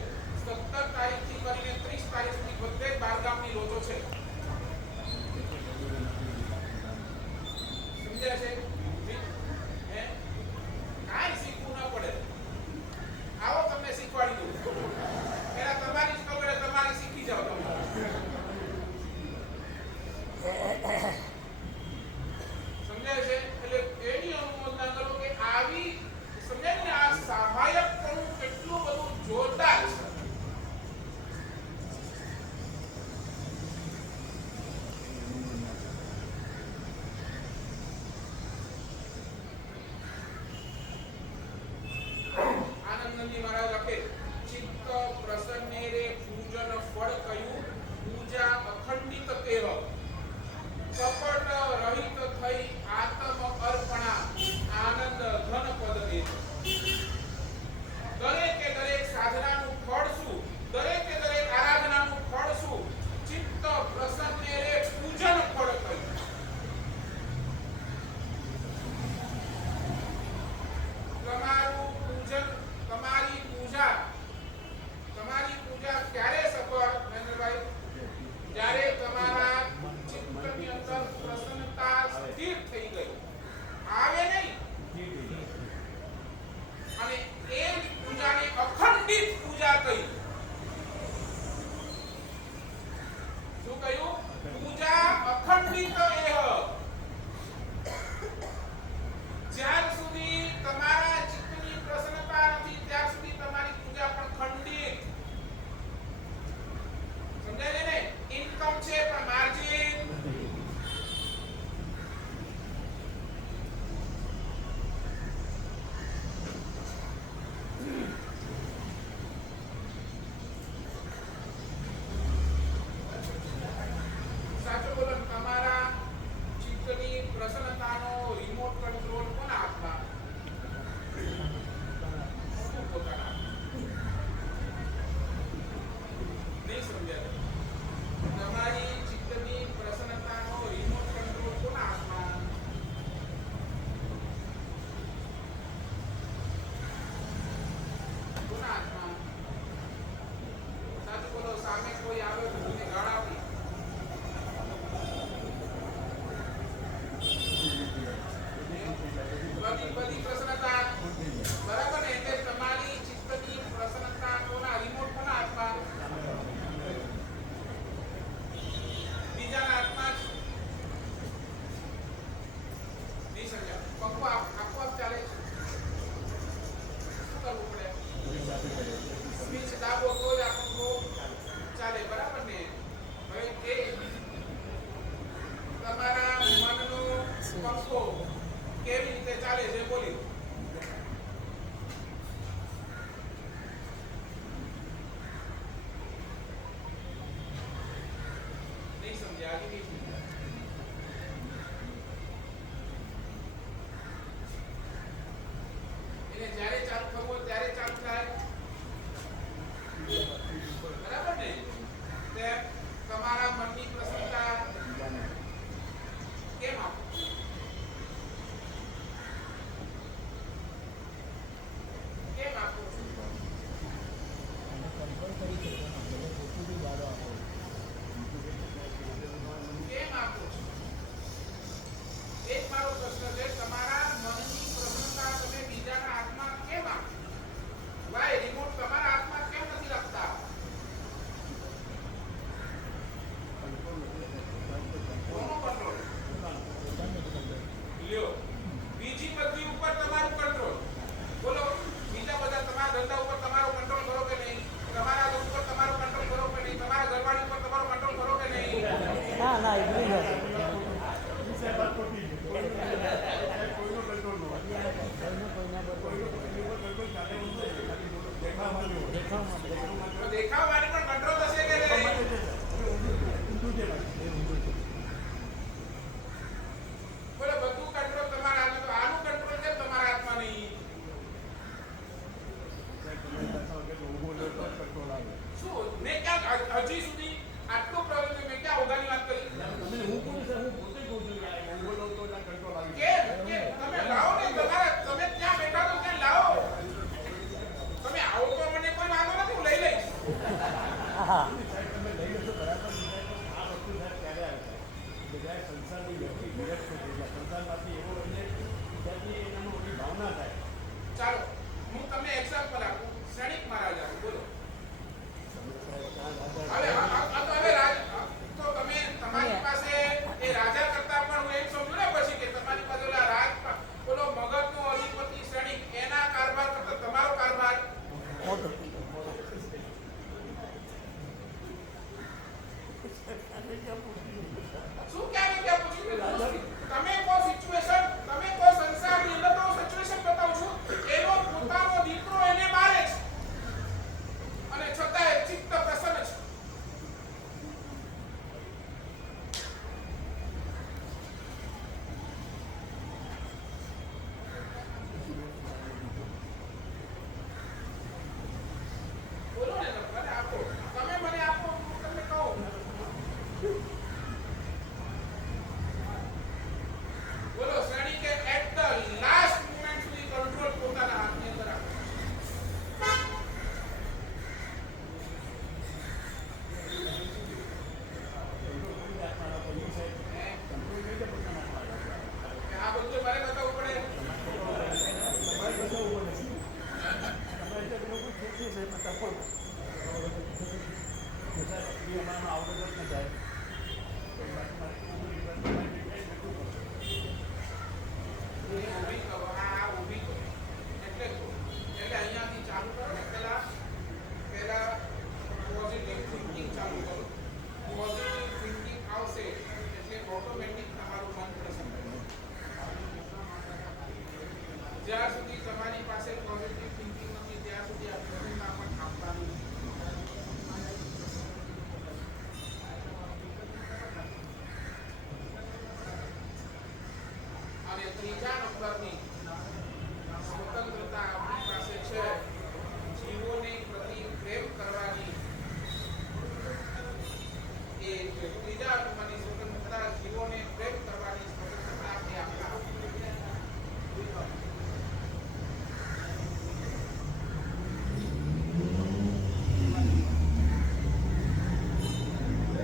17 તારીખથી કરીને 30 તારીખ સુધી બધે જ 12 ગામની લોચો છે. સમજ્યા છે? હે? કાંઈ શીખવું ન પડે. આવો તમને શીખવાડી દઉં. પહેલા તમારી જ ખબર તમારે શીખી જાઓ તમે. સમજાય છે? એટલે એની અનુમોદના કરો કે આવી સમજાય ને આ સહાયક પણ કેટલું બધું જોરદાર છે. આનંદનંદી મહારાજ લખે ચિત્ત પ્રસન્ને રે પૂજન ફળ કયું પૂજા અખંડિત કેહ કપટ રહિત થઈ આત્મ અર્પણા આનંદ ઘન પદ દે. દરેકે દરેક સાધનાનું ફળ શું? દરેકે દરેક આરાધનાનું ફળ શું? ચિત્ત પ્રસન્ને રે પૂજન ફળ કયું. તમારું પૂજન, તમારી પૂજા ક્યારે સફળ મહેન્દ્રભાઈ? જ્યારે તમારા ચિત્તની અંદર પ્રસન્નતા સ્થિર થઈ ગઈ, આવે નહીં. અને એ પૂજાને અખંડિત પૂજા કહી. શું કહ્યું? પૂજા અખંડિત એહ. જ્યાં સુધી તમારા ચિત્તની પ્રસન્નતા નથી ત્યાં સુધી તમારી પૂજા પણ ખંડિત. સમજાય છે ને? ઇન્કમ છે પણ માર્જિન. સાચું બોલો. તમારા ચિત્તની પ્રસન્નતાનો રિમોટ કંટ્રોલ કોના હાથમાં? પોતાના. નહીં સમજ્યા? તમારી ચિત્તની પ્રસન્નતાનો રિમોટ કંટ્રોલ કોના હાથમાં? કોના હાથમાં? સાચું બોલો. સામે કોઈ આવે તો મને ગાળ આપી. બધી પ્રસન્નતા બરાબર ને? એટલે તમારી ચિત્તની પ્રસન્નતા કોના રિમોટ કોના હાથમાં? બીજાના હાથમાં જ. નહીં સમજ્યા? પંખો આપોઆપ ચાલે છે. છે આગળની છે. એને જ્યારે ચાલુ થવું હોય ત્યારે ચાલુ થાય. બરાબર ને? તે તમારા મનની પ્રસન્નતા કેમ આપો? કેમ આપો છો? અને કંટ્રોલ કરી શકો ને ભલે ખોટું બી વારો આપો કેમ આપો છો? એ જ મારો પ્રશ્ન છે. તમારા મનની પ્રસન્નતા તમે બીજાના હાથમાં કેમ આપો? ભાઈ રિમોટ તમારા હાથમાં કેમ નથી રાખતા? કોનો કંટ્રોલ? લ્યો. બીજી બધી ઉપર તમારું કંટ્રોલ. બોલો બીજા બધા તમારા ધંધા ઉપર તમારો કંટ્રોલ કરો કે નહીં? તમારા ઉપર તમારો કંટ્રોલ કરો કે નહીં? તમારા ઘરવાળી ઉપર તમારો કંટ્રોલ કરો કે નહીં? ના ના એગ્રી છે તો દેખાવવાની પણ કંટ્રોલ હશે કે નહીં? બોલો બધું કંટ્રોલ તમારા હાથમાં, તો આનું કંટ્રોલ કેમ તમારા હાથમાં નહીં? શું મેં ક્યાં હજી સુધી આટલો પ્રયત્ન મેં ક્યાં ઓગાની વાત કરી? કેમ તમે લાવો ને તમારા, તમે ત્યાં બેઠા તો ત્યાં લાવો. તમે આવો તો મને કોઈ વાંધો નથી, હું લઈ લઈશ. હા ચાલો હું તમને એક્ઝામ્પલ આપું. ક્ષણિક મહારાજ આપું. બોલો હવે તો તમે તમારી પાસે એ રાજા કરતા પણ હું એમ સમજુ ને પછી કે તમારી પાસે ઓલા રાજ બોલો મગજનો અધિપતિ ક્ષણિક એના કારભાર કરતા તમારો કારભાર મોટો શું ક્યાં પૂછ્યું? તમે કોઈ સિચ્યુએશન, તમે કોઈ સંસારની અંદર તો સિચ્યુએશન બતાવું છું. એનો પોતાનો દીકરો એને મારે છે અને છતાંય ચિત્ત પ્રસન્ન છે. બોલો ને મને આપો, તમે મને આપો, હું તમને કહું. બોલો શ્રેણી કે એટ ધ લાસ્ટ મોમેન્ટ સુધી કંટ્રોલ પોતાના હાથની અંદર રાખો. આ બધું મારે બતાવવું પડે. ઊભી કરો, આ ઊભી કરો. એટલે અહીંયાથી ચાલુ કરો ને પહેલા પોઝિટિવ થિંકિંગ ચાલુ કરો. પોઝિટિવ થિંકિંગ આવશે એટલે ઓટોમેટિક તમારું મન પ્રસન્ન થશે. જ્યાં સુધી તમારી પાસે પોઝિટિવ થિંકિંગ નથી ત્યાં સુધી આ પ્રસન્નતા પણ આપવાની નથી. અને ત્રીજા નંબરની સ્વતંત્રતા આપણી પાસે છે. જીવોને પ્રતિ પ્રેમ કરવાની એ ત્રીજા નંબરની સ્વતંત્રતા, જીવોને પ્રેમ કરવાની સ્વતંત્રતા આપણે આપણા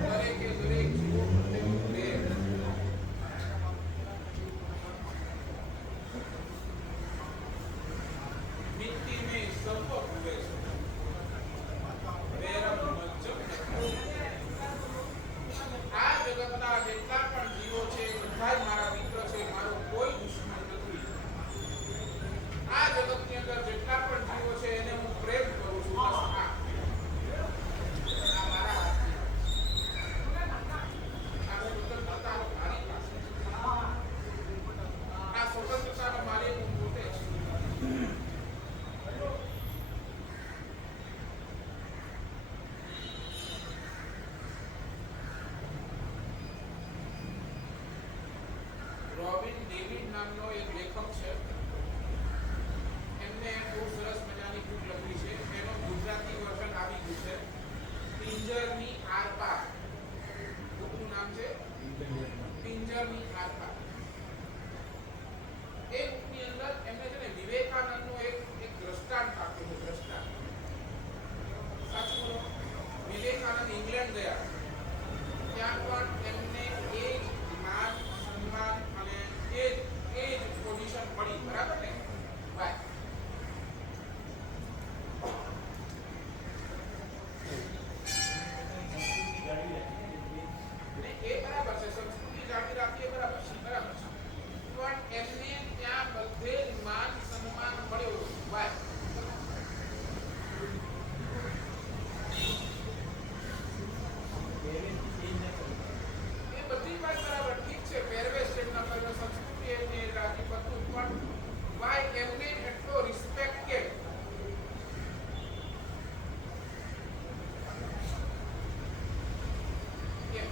દરેકે દરેક જીવો પ્રત્યેનો પ્રેમ मिट्टी में सर्व हुए वेरम मज्जम આ જગતના જેટલા પણ જીવો છે બધા જ મારા મિત્ર છે, મારો કોઈ દુશ્મન નથી. આ જગતની અંદર જેટલા પણ જીવો છે એને હું પ્રેમ કરું છું. બસ આ મારા હાથની આ સ્વતંત્રતા મારી પાસે છે. આ સ્વતંત્રતાનો માલિક હું પોતે છું. નામનો એક લેખક છે. એમને બહુ સરસ મજાની બુક લખી છે. એનું ગુજરાતી વર્ઝન આવી ગયું છે. પિંજરની આરપાર. બુકનું નામ છે પિંજરની આરપાર. એ બુકની અંદર એમને છે ને વિવેકાનંદનો એક દ્રષ્ટાંત આપ્યો છે. દ્રષ્ટાંત સાચું બોલો. વિવેકાનંદ ઇંગ્લેન્ડ ગયા, ત્યાં પણ એમને એ જ માન સન્માન અને એ જ પોઝિશન મળી. બરાબર ને ભાઈ? ને એ બરાબર છે. સંસ્કૃતિ જાળવી રાખી એ બરાબર છે. બરાબર છે. પણ એમને ત્યાં બધે જ માન સન્માન મળ્યું. ભાઈ એ બધી વાત બરાબર ઠીક છે. પહેરવેશ એમના પર, સંસ્કૃતિ એમની રાખી બધું, પણ ભાઈ એમને એટલો રિસ્પેક્ટ કેમ? કેમ?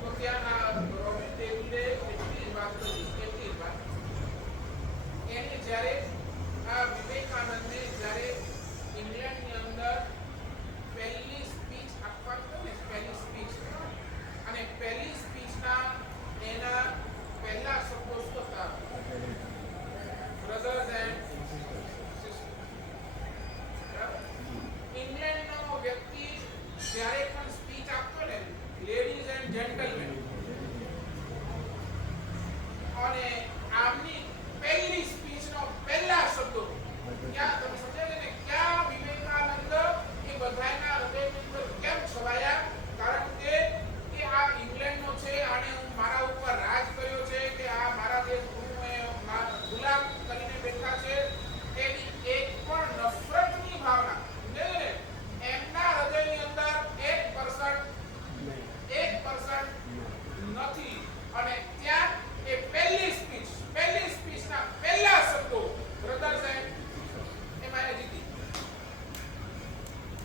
તો ત્યાં રોબિન ડેવિડે એટલી જ વાત કરી. કેટલી વાત? એને જ્યારે આ વિવેકાનંદને જ્યારે ઇંગ્લેન્ડની અંદર પહેલી સ્પીચ આપવાની હોય ને, પહેલી સ્પીચ, અને પહેલી સ્પીચના એના પહેલા શબ્દો શું હતા? Brothers and sisters. ઇંગ્લેન્ડનો વ્યક્તિ જ્યારે પણ સ્પીચ આપતો ને, લેડીઝ એન્ડ જેન્ટલમેન, અને આમની પહેલી સ્પીચનો પહેલા શબ્દો ક્યાં તમે સમજાય ને, ક્યાં વિવેકાનંદ એ બધાના હૃદયની અંદર કેમ છવાયા? કારણ કે આ ઇંગ્લેન્ડનો છે, આને હું મારા ઉપર રાજ કર્યો છે, કે આ મારા દેશ હું ગુલામ કરીને બેઠા છે, એની એક પણ નફરતની ભાવના એમના હૃદયની અંદર 1% નથી. અને ત્યાં એ પહેલી સ્પીચના પહેલા શબ્દો બ્રધર્સ એન્ડ એમાં એ જીતી.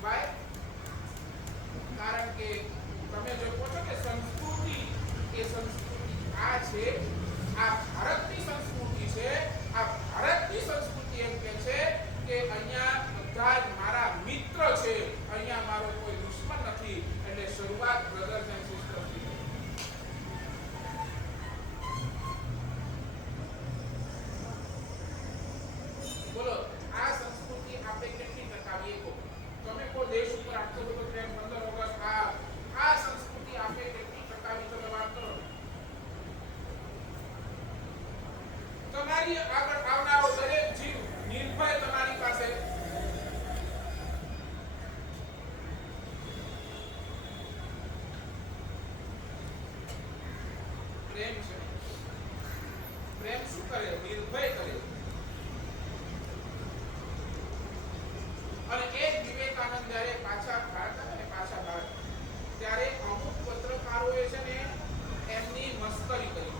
ભાઈ કારણ કે તમે જો કહો છો કે સંસ્કૃતિ, એ સંસ્કૃતિ આ છે, આ ભારતની સંસ્કૃતિ છે. આ ભારતની સંસ્કૃતિ એમ કે છે કે અહીંયા બધા જ મારા મિત્ર છે, અહીંયા મારો કોઈ દુશ્મન નથી. એટલે શરૂઆત બ્રધર્સ એન્ડ સિસ્ટર્સ થી. બોલો, આ સંસ્કૃતિ આપણે કેટલી ટકાવીએ? કહો તમે. કોઈ દેશ ઉપર આટલો બધો પ્રેમ, 15 ઓગસ્ટ, આ સંસ્કૃતિ આપણે કેટલી ટકાવી? તમે વાત કરો. તમારી આગળ આવનારો દરેક જીવ નિર્ભય તમારી પાસે પ્રેમ છે. પ્રેમ શું કરે? નિર્ભય કરે. અને એ વિવેકાનંદ જ્યારે પાછા ભારત આવે ને, પાછા ભારત, ત્યારે અમુક પત્રકારોએ છે ને એમની મસ્કરી કરી.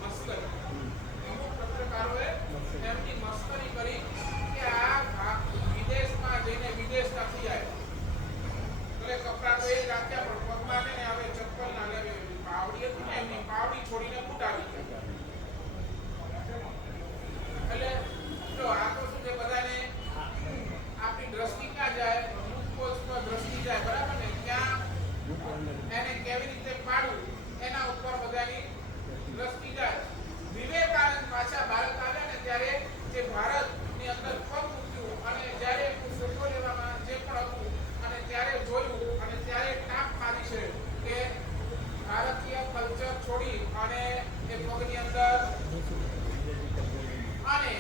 અમુક પત્રકારોએ એમની મસ્કરી કરી કે આ વિદેશમાં જઈને વિદેશ નથી આવ્યા, એટલે કપડા તો એ જ રાખ્યા, પણ પગમાં છે ને હવે ચપ્પલ ના લેવે. પાવડી હતી ને એમની, પાવડી છોડીને બૂટ આવી ગયા. એટલે જો આ તો શું છે, બધાને આપણી દ્રષ્ટિ ક્યાં જાય? મુખકોશમાં દ્રષ્ટિ જાય. બરાબર ને? ત્યાં એને કેવી રીતે પાડવું એના ઉપર બધાની દ્રષ્ટિ જાય. વિવેકાનંદ પાછા ભારત આવ્યા ને, ત્યારે જે ભારતની અંદર પગ મૂક્યું, અને જ્યારે ફોટો લેવામાં જે પણ હતું, અને ત્યારે જોયું, અને ત્યારે ટાંક મારી છે કે ભારતીય કલ્ચર છોડી અને એ પગની અંદર, અને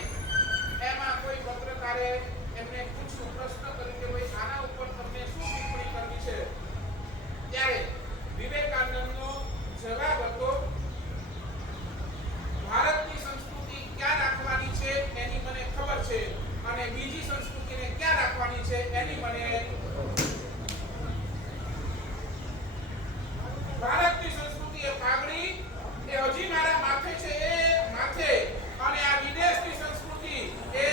એમાં કોઈ પત્રકારે એમને પૂછ્યું, પ્રશ્ન કર્યો કે ભાઈ આના ઉપર તમને શું ટિપ્પણી કરવી છે? ત્યારે વિવેકાનંદનો જવાબ હતો, ભારતની સંસ્કૃતિ ક્યાં રાખવાની છે એની મને ખબર છે, અને બીજી સંસ્કૃતિને ક્યાં રાખવાની છે એની મને. ભારતની સંસ્કૃતિ એ પાઘડી એ હજી મારા માથે છે, એ માથે, અને આ વિદેશની સંસ્કૃતિ એ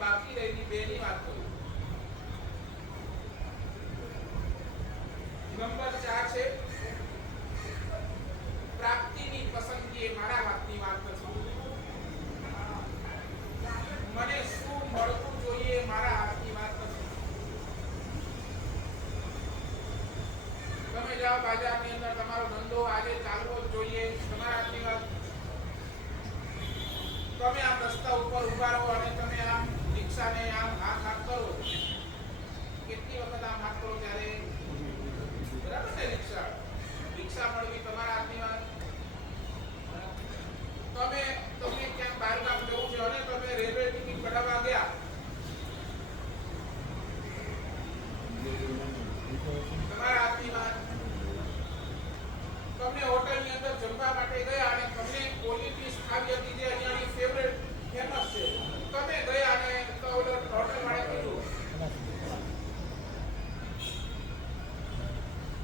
બાકી રહેલી બેની વાત કરું. નંબર 4 છે પ્રાપ્તિની પસંદગી એ મારા હાથની વાત નથી. મને શું મળવું જોઈએ એ મારા હાથની વાત નથી. તમે જાઓ બજારની અંદર, તમારો ધંધો આજે ચાલવો જ જોઈએ, તમારા હાથની વાત. તમે આમ રસ્તા ઉપર ઊભા રહો અને તમે આમ રિક્ષાને આમ હાથ કરો, કેટલી વખત આમ હાથ કરો ત્યારે બરાબર ને? રિક્ષા મળવી તમારા હાથની વાત. તમને ક્યાંક બહાર ગામ જવું છે અને તમે રેલવે ટિકિટ કઢાવવા ગયા, તમારા હાથની વાત. તમને હોટલની અંદર જમવા માટે ગયા અને તમને ઓલી ડિશ ખાવી હતી જે અહીંયાની ફેવરેટ ફેમસ છે, તમે ગયા અને હોટલ વાળાએ કીધું.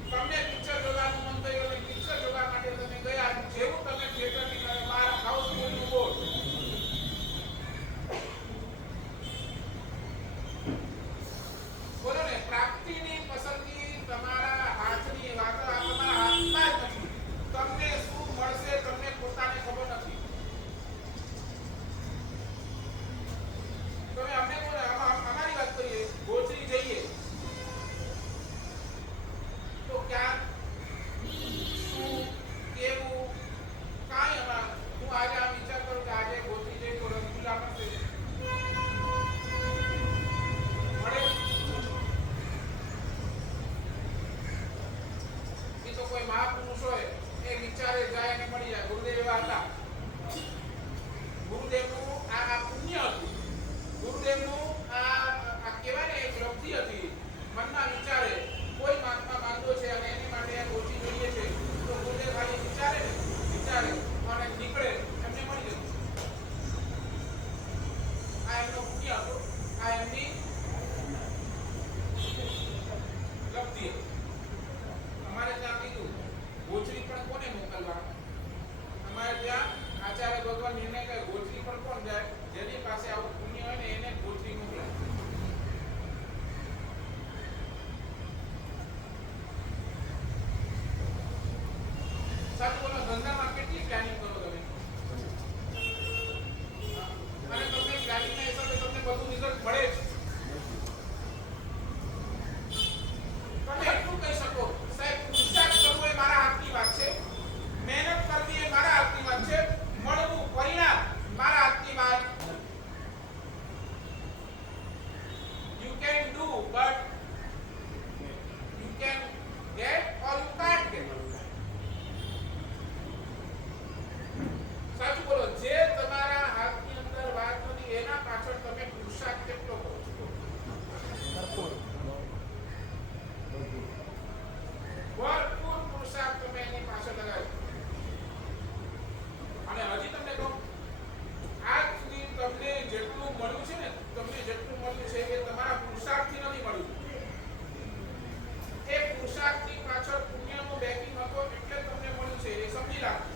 તમને પિક્ચર જોવાનું મન થયું અને પિક્ચર જોવા માટે તમે ગયા. જેવું તમે થિયેટરની બહાર હાઉસફુલનું બોર્ડ, બોલો ને, પ્રાપ્તિની પસંદગી તમારા હાથની વાત, તમારા હાથમાં જ નથી. તમને શું મળશે તમને પોતાને ખબર નથી. તમે અમને બોલો, અમારી વાત કરીએ, ગોચરી જઈએ તો ક્યાં શું કેવું કાંઈ અમાર. હું આજે આ વિચાર કરું કે આજે ગોચરી જઈ તો રસગુલ્લા મળશે, મળે એ તો કોઈ મહાપુરુષ હોય એ વિચારે જાય અને મળી જાય. ગુરુદેવ એવા હતા. ગુરુદેવનું આ પુણ્ય હતું. ગુરુદેવનું આ કહેવાય ને એક લબ્ધિ હતી. મનમાં વિચારે કોઈ મહાત્મા માંગો છે અને એની માટે આ ગોચરી જોઈએ છે તો ગુરુદેવ ખાલી વિચારે અને નીકળે, એમને મળી જતું. આ એમનો પુણ્ય હતો, આ એમની લબ્ધિ. અમારે ત્યાં કીધું ગોચરી પણ કોને મોકલવા? અમારે ત્યાં આચાર્ય ભગવાન નિર્ણય કરે ગોચરી પણ કોણ જાય? જેની પાસે આવું પુણ્ય હોય ને એને ગોચરી મોકલાય. સાચું બોલો, ધંધામાં કેટલી પ્લાનિંગ કરો તમે? અને તમને પ્લાનિંગના હિસાબે તમને બધું રિઝલ્ટ મળે જ. તમે એટલું કહી શકો સાહેબ, પુરુષાર્થ કરવો એ મારા હાથની વાત છે, મહેનત કરવી એ મારા હાથની વાત છે, મળવું પરિણામ મારા હાથની વાત. You can do but you can get or you can't get. સાચું બોલો, જે તમારા હાથની અંદર વાત નથી એના પાછળ તમે પુરુષાર્થ કેટલો કરો છો? ભરપૂર પુરુષાર્થ તમે એની પાછળ લગાવ્યો. અને હજી તમને કહું, આજ સુધી તમને જેટલું મળ્યું છે ને, તમને જેટલું મળ્યું છે એ તમારા પુરુષાર્થથી નથી મળ્યું. એ પુરુષાર્થની પાછળ પુણ્યનું બેકિંગ હતો એટલે તમને મળ્યું છે, એ સમજી રાખો.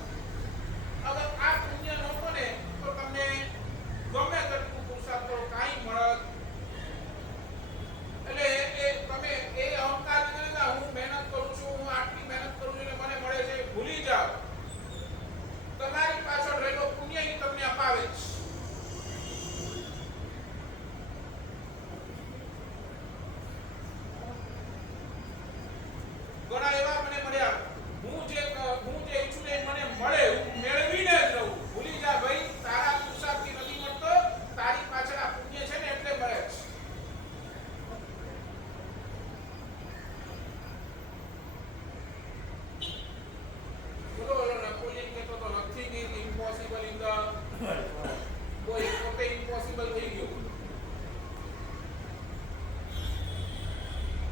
અગર આ પુણ્ય નહોતો ને તો તમને ગમે તેટલું પુરુષાર્થ કરો કાંઈ મળત. એટલે એ તમે એ અહંકાર નથી કે હું મહેનત કરું છું, હું આટલી મહેનત કરું છું એટલે મને મળે છે, ભૂલી જાઓ. તમારી પાછળ રહેલો પુણ્ય ઈ તમને અપાવે છે. ઘણા એવા મને મળ્યા, હું જે ઈચ્છું ને મને મળે, હું મેળવીને જ રહું. ભૂલી જા ભાઈ, તારા પુરુષાર્થથી નથી મળતો, તારી પાછળ આ પુણ્ય છે ને એટલે મળે છે. બોલો, નેપોલિયન કહેતો તો nothing is impossible in the કોઈ પોતે impossible થઈ ગયો.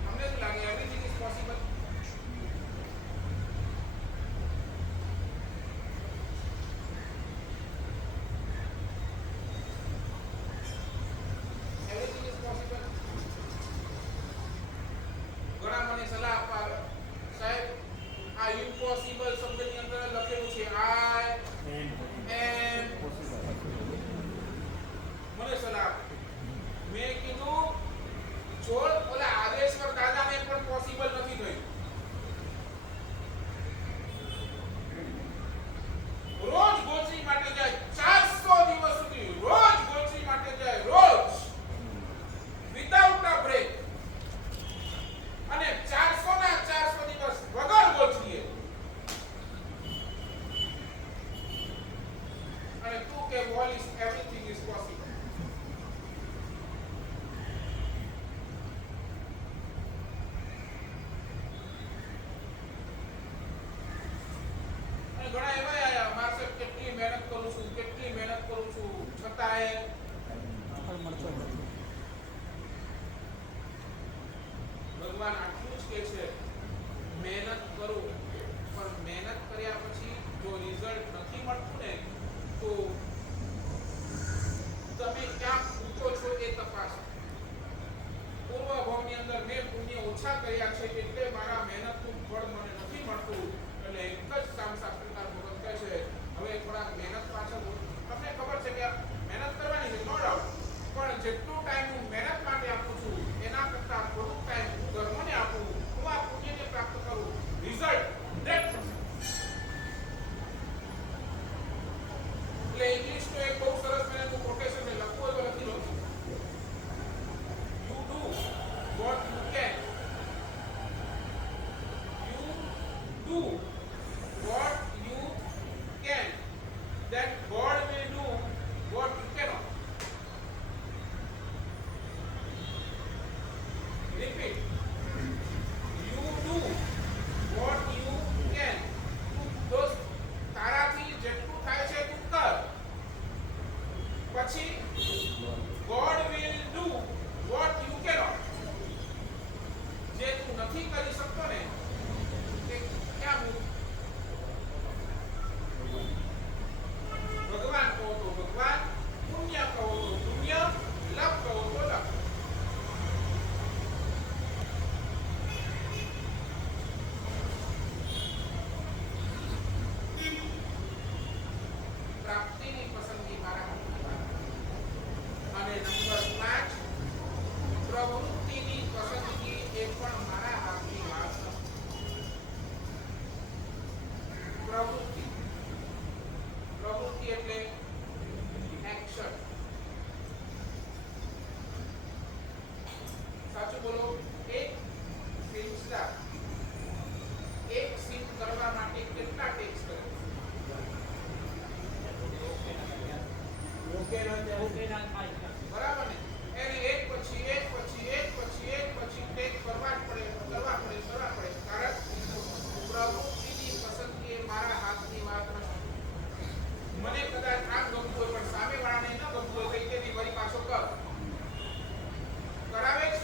તમને શું લાગે everything is possible? Everything is possible. ઘણા મને સલાહ આપવા આવે, સાહેબ આ impossible શબ્દની અંદર લખેલું છે I am all is everything is possible. અને ઘણા એવા આયા મારે કેટલી મહેનત કરું છું છતાંય ફળ મળતો નથી. ભગવાન આટલું જ કહે છે મહેનત કરો, પણ મહેનત કર્યા પછી જો રિઝલ્ટ નથી મળતું ને તો તમે ક્યાં પૂછો છો એ તપાસો. પૂર્વભાવની અંદર મેં પુણ્ય ઓછા કર્યા છે એટલે મારા મહેનતનું ફળ મને નથી મળતું. એટલે એક જ કામ શાસ્ત્રકાર ભગત કહે છે હવે થોડાક મહેનત પાછળ તમને ખબર છે કે મહેનત કરવાની છે નો ડાઉટ, પણ જેટલો ટાઈમ હું મહેનત માટે આપું છું એના કરતાં થોડુંક ટાઈમ હું ધર્મને આપું, હું આ પુણ્યને પ્રાપ્ત કરું, રિઝલ્ટ નેટ થશે. એટલે ઇંગ્લિશનો એક બહુ સરસ મજાનું કોટેશન છે, લખવું હોય તો લખી લો. You do what you can. You do what you can, then God will do what you cannot. Repeat. You do what you can. દોસ્ત તારાથી જેટલું થાય છે તું કર, પછી God will do what you cannot. જે તું નથી કરી શકતો ને તે ક્યાં મૂક. ભગવાન કહો તો ભગવાન, પુણ્ય કહો તો પુણ્ય, લપ કહો તો લપ. પ્રાપ્તિની પસંદગી મારા હાથમાં. અને નંબર 5, પ્રવૃત્તિની પસંદગી એ પણ મારા હાથની વાત નથી. પ્રવૃત્તિ એટલે એક્શન. સાચું બોલો. એક ફિલ્મ સ્ટાર એક સીન કરવા માટે કેટલા ટેક્સ કરે? બરાબર ને? એને એક પછી એક ટેક કરવા જ પડે. કારણ પ્રવૃત્તિની પસંદગી એ મારા હાથની વાત નથી. મને કદાચ આમ ગમતું હોય પણ સામેવાળાને ન ગમતું હોય તો તેથી વળી પાછો કર કરાવે જ.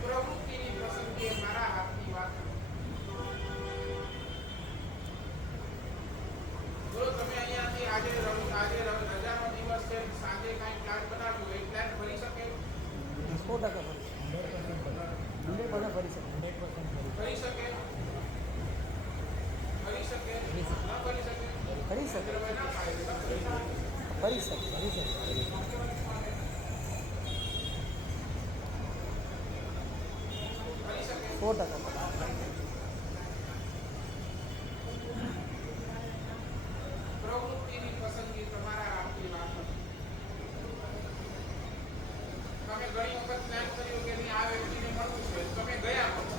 પ્રવૃત્તિની પસંદગી એ મારા હાથની વાત નથી. બોલો તમે અહીંયાથી આજે રજાનો દિવસ છે, સાંજે કાંઈ પ્લાન બનાવ્યો, એ પ્લાન ભરી શકે? 100% ફરી શકે. 100% ફરી શકે. કરી શકે? કરી શકે? કરી શકે. ન કરી શકે? કરી શકે. એટલે ના પાડે. ફરી શકે. ફરી શકે. કરી શકે? 100%. પ્રવૃત્તિની પસંદગી તમારા હાથની વાત નથી. તમે ઘણી વખત પ્લાન કર્યું કે નહીં આ વ્યક્તિને મળવું છે, તમે ગયા પણ.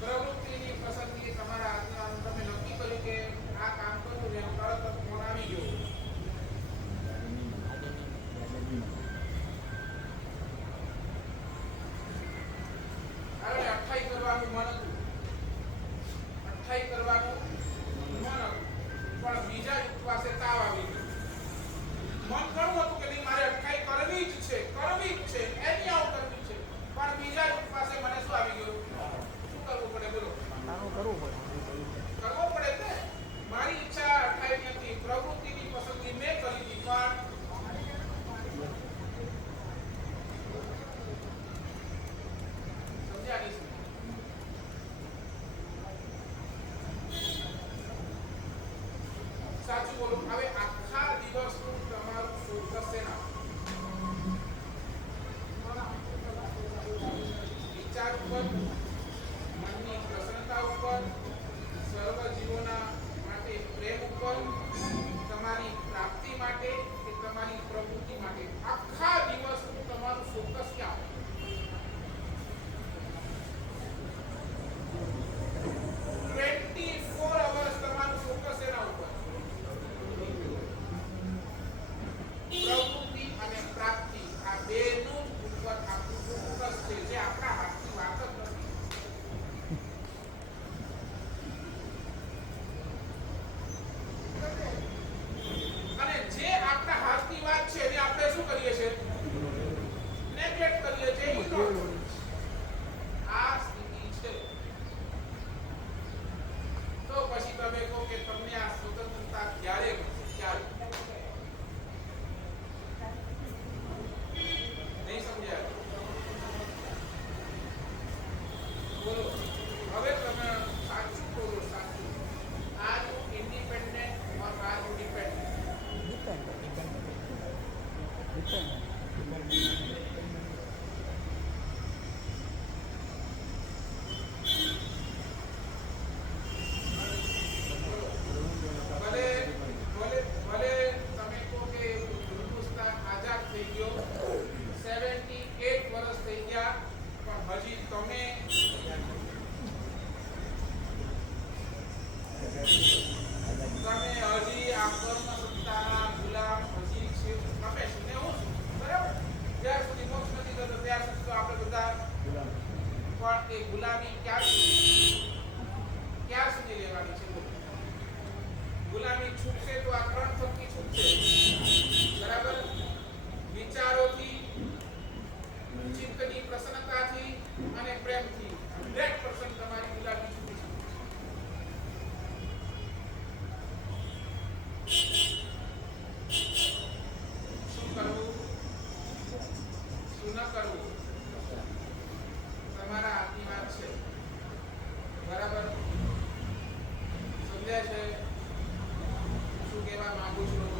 પ્રવૃત્તિની પસંદગી તમારા હાથમાં. તમે નક્કી કર્યું કે આ કામ કરવું છે, તરત જ ફોન આવી ગયો. અઠાઈ કરવાનું મન હતું. ભલે ભલે ભલે તમે કહો કે હિન્દુસ્તાન આઝાદ થઈ ગયો 78 વર્ષ થઈ ગયા પણ હજી તમે હજી આ કર્મ સત્તાના ગુલામ હજી છે તમે શું ને હું છું બરાબર જ્યાં સુધી મોક્ષ નથી થતો ત્યાં સુધી તો આપણે બધા પણ એ ગુલામી ક્યાં સુધી લેવાની છે ગુલામી છૂટશે તો આ ત્રણ થકી છૂટશે બરાબર વિચારોથી ચિત્તની પ્રસન્નતાથી અને પ્રેમથી 100% તમારી ગુલામી છૂટી છે શું કરવું શું ન કરવું તમારા હાથની વાત છે બરાબર સમજાય છે શું કહેવા માંગુ છું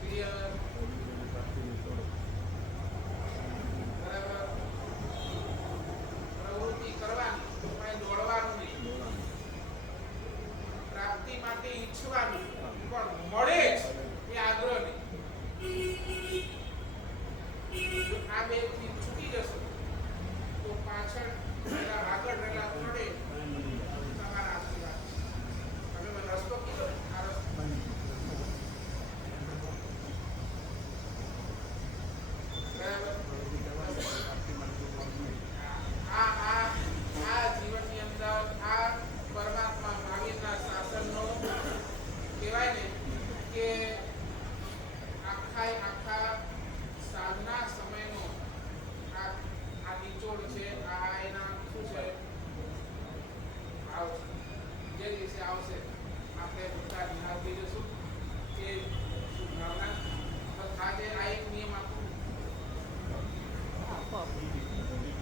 ક્લિયર બરાબર પ્રવૃત્તિ કરવાની પણ દોડવાનું નહીં પ્રાપ્તિ માટે ઈચ્છવાનું પણ મળે જ એ આગ્રહ નહીં જો આ બે થી છૂટી જશો તો પાછળ આગળ રહેલા થોડે તમારા આશીર્વાદ તમે મને રસ્તો કીધો આ રસ્તો આ જીવનની અંદર આ પરમાત્મા મહાવીરના શાસનનો કહેવાય ને કે આખા સાધના સમયનો આ નિચોડ છે આ એના શું છે ભાવ જે દિવસે આવશે આપણે બધા નિહાળતી જશું કે શું ભાવના આજે આ એક નિયમ આપું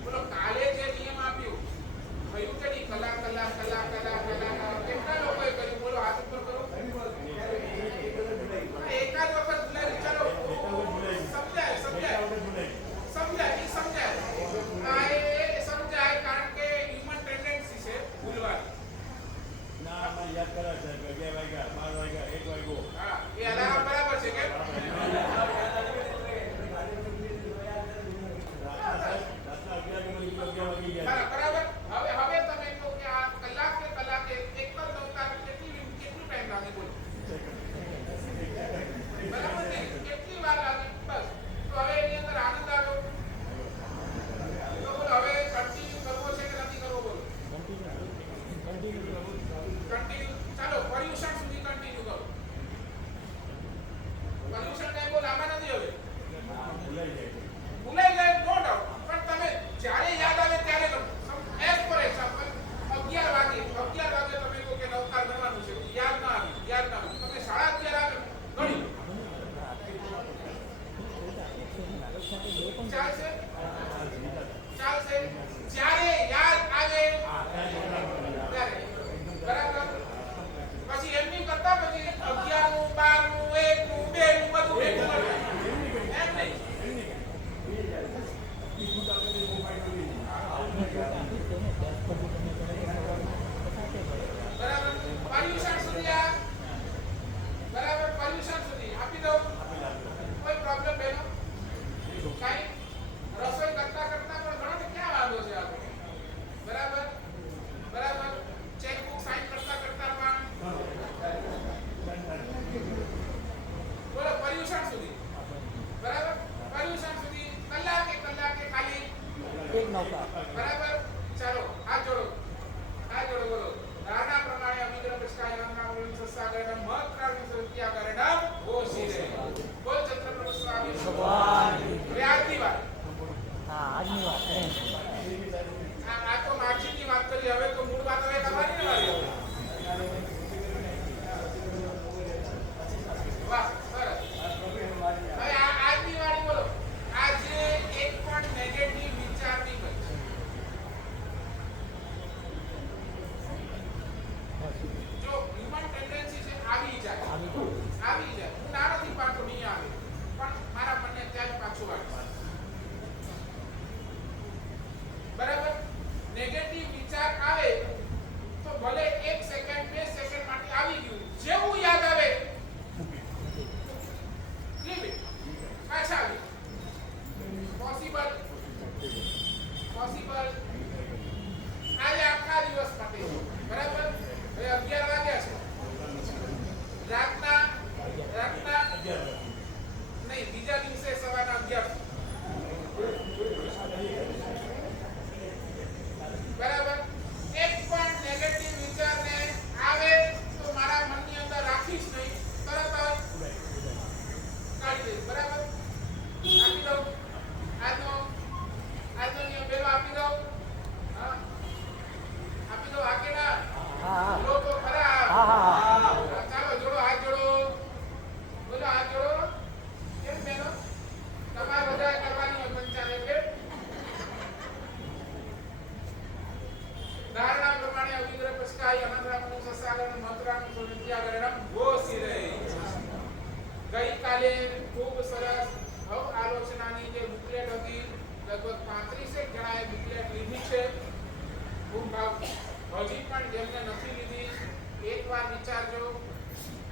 બોલો કાલે જે નિયમ આપ્યું થયું કે નહીં કલા કેટલા લોકોએ કર્યું બોલો હાથ ઉપર કરો એકાદ વખત ભૂલાય ચાલો સમજાય કારણ કે હ્યુમન ટેન્ડન્સી છે ભૂલવાની યાદ કરે છે કે 2 વાગ્યા 12 વાગ્યા 1 વાગ્યો હા એ અલાર્મ બરાબર છે કે બરાબર હવે તમે કહો કે આ કલાકે એક જ નવતાર કેટલું ટાઈમ લાગે બોલો બરાબર ને કેટલી વાર લાગે બસ તો હવે એની અંદર આનંદ આવ્યો તો બોલો હવે કન્ટિન્યુ કરવો છે કે નથી કરવો બોલો કન્ટિન્યુ ચાલો પર્યુષણ સુધી કન્ટિન્યુ કરો પર્યુષણ ટાઈમ બોલ આમાં નથી હવે ભૂલાઈ જાય નો ડાઉટ પણ તમે જ્યારે યાદ આવે ત્યારે કરો એઝ પર એક્ઝામ્પલ 11 વાગે તમે કહો કે નવકાર ગણવાનું છે યાદ ના આવે તમે 11:30 આવે ગણી ચાલશે જ્યારે યાદ આવે ત્યારે બરાબર પછી એમની કરતા પછી 11 નું 12 નું 1 નું 2 નું બધું ભેગું કરવાનું એમ નહીં બરાબર પર્યુષણ સુધી આપી દઉં કોઈ પ્રોબ્લેમ બેનો કાઈ રસોઈ કરતા પણ ઘણો કે ક્યાં વાંધો છે આપણે બરાબર ચેકબુક સાઈન કરતા પણ બોલો પર્યુષણ સુધી બરાબર પર્યુષણ સુધી કલાકે ખાલી એક નવતા બરાબર ચાલો હાથ જોડો બોલો રાના પ્રમાણે અમિદ્ર પુષ્કાય નામના મૂળ સસાગરમ મહત્રાવી સત્યા કરણમ ઓશીરે બોલ ચંદ્રપ્રભુ સ્વામી ભગવાન આજની વાત હા આજની વાત આ તો માર્ચની વાત કરી હવે તો મૂળ વાત હવે કરવાની ને વાળી વાહ સરસ હવે આજની વાળી બોલો આજે એક પણ નેગેટિવ વિચાર નહીં બચે પાછું વાંચવાનું. બરાબર? નેગેટિવ વિચાર આવે તો ભલે 1 સેકન્ડ 2 સેકન્ડ માટે આવી ગયું, જેવું યાદ આવે leave it. પાછા આવી પોસિબલ આજે આખા દિવસ માટે બરાબર. હવે 11 વાગ્યા છે રાતના નહીં, બીજા દિવસે સવારના 11 બરાબર. એક પણ નેગેટિવ વિચારને આવે તો મારા મનની અંદર રાખીશ નહીં, તરત જ કાઢી દઈશ. બરાબર? આપી દઉં આજનો નિયમ પેલો આપી દઉં. હા આપી દઉં. આ કે ના? હા બોલો તો ખરા. હા હા હા, ચાલો જોડો, હાથ જોડો, બોલો હાથ જોડો. કેમ બેનો? તમારે બધા કરવાની હોય 95 મિનિટ. ધારણા પ્રમાણે અવિગ્રહ પસ્કાય અનંતરામનું સસાગર મંત્રાનું સુનિત્યાગરણમ ઘોષિરે. ગઈકાલે ખૂબ સરસ આલોચનાની જે બુકલેટ હતી, લગભગ 35 જણાએ બુકલેટ લીધી છે. ખૂબ ભાવ. હજી પણ જેમને નથી લીધી એકવાર વિચારજો.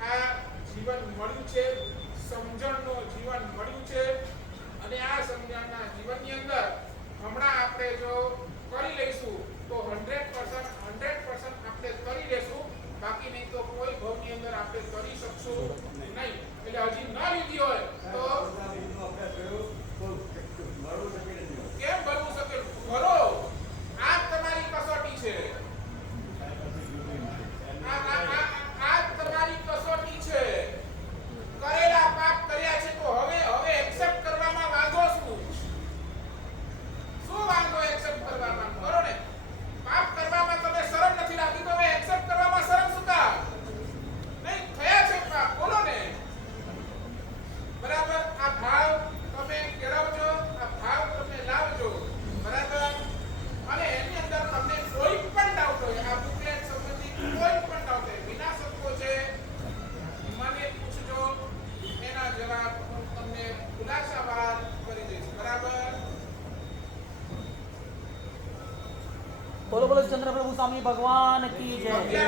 આ જીવન મળ્યું છે, સમજણનું જીવન મળ્યું છે, અને આ સમજણના જીવનની અંદર હમણાં આપણે જો કરી લઈશું તો 100% આપણે કરી લેશું, બાકી નહીં તો કોઈ ભવની અંદર આપણે કરી શકશું નહીં. એટલે હજી ન લીધી હોય તો કેમ બનવું શકે? ભરો. આ તમારી કસોટી છે. આ તમારી કસોટી છે. કરેલા પાપ કર્યા છે તો હવે એક્સેપ્ટ કરવામાં વાંધો શું? શું વાંધો એક્સેપ્ટ કરવામાં? કરો ને. પાપ કરવામાં તમે શરમ નથી લાગતી તો હવે એક્સેપ્ટ કરવામાં શરમ શું કામ? નહીં, થયા છે પાપ, બોલો ને. બરાબર? આ ભાવ તમે કેળવજો, આ ભાવ તમે લાવજો. બરાબર? અને એની અંદર તમને કોઈ પણ ડાઉટ હોય, આ બુકલેટ સંબંધિત કોઈ પણ ડાઉટ હોય, વિના શબ્દો છે, મને પૂછજો, એના જવાબ હું તમને ખુલાસાવાર કરી દઈશ. બરાબર? બોલો બોલો ચંદ્રપ્રભુ સ્વામી ભગવાન કી જય.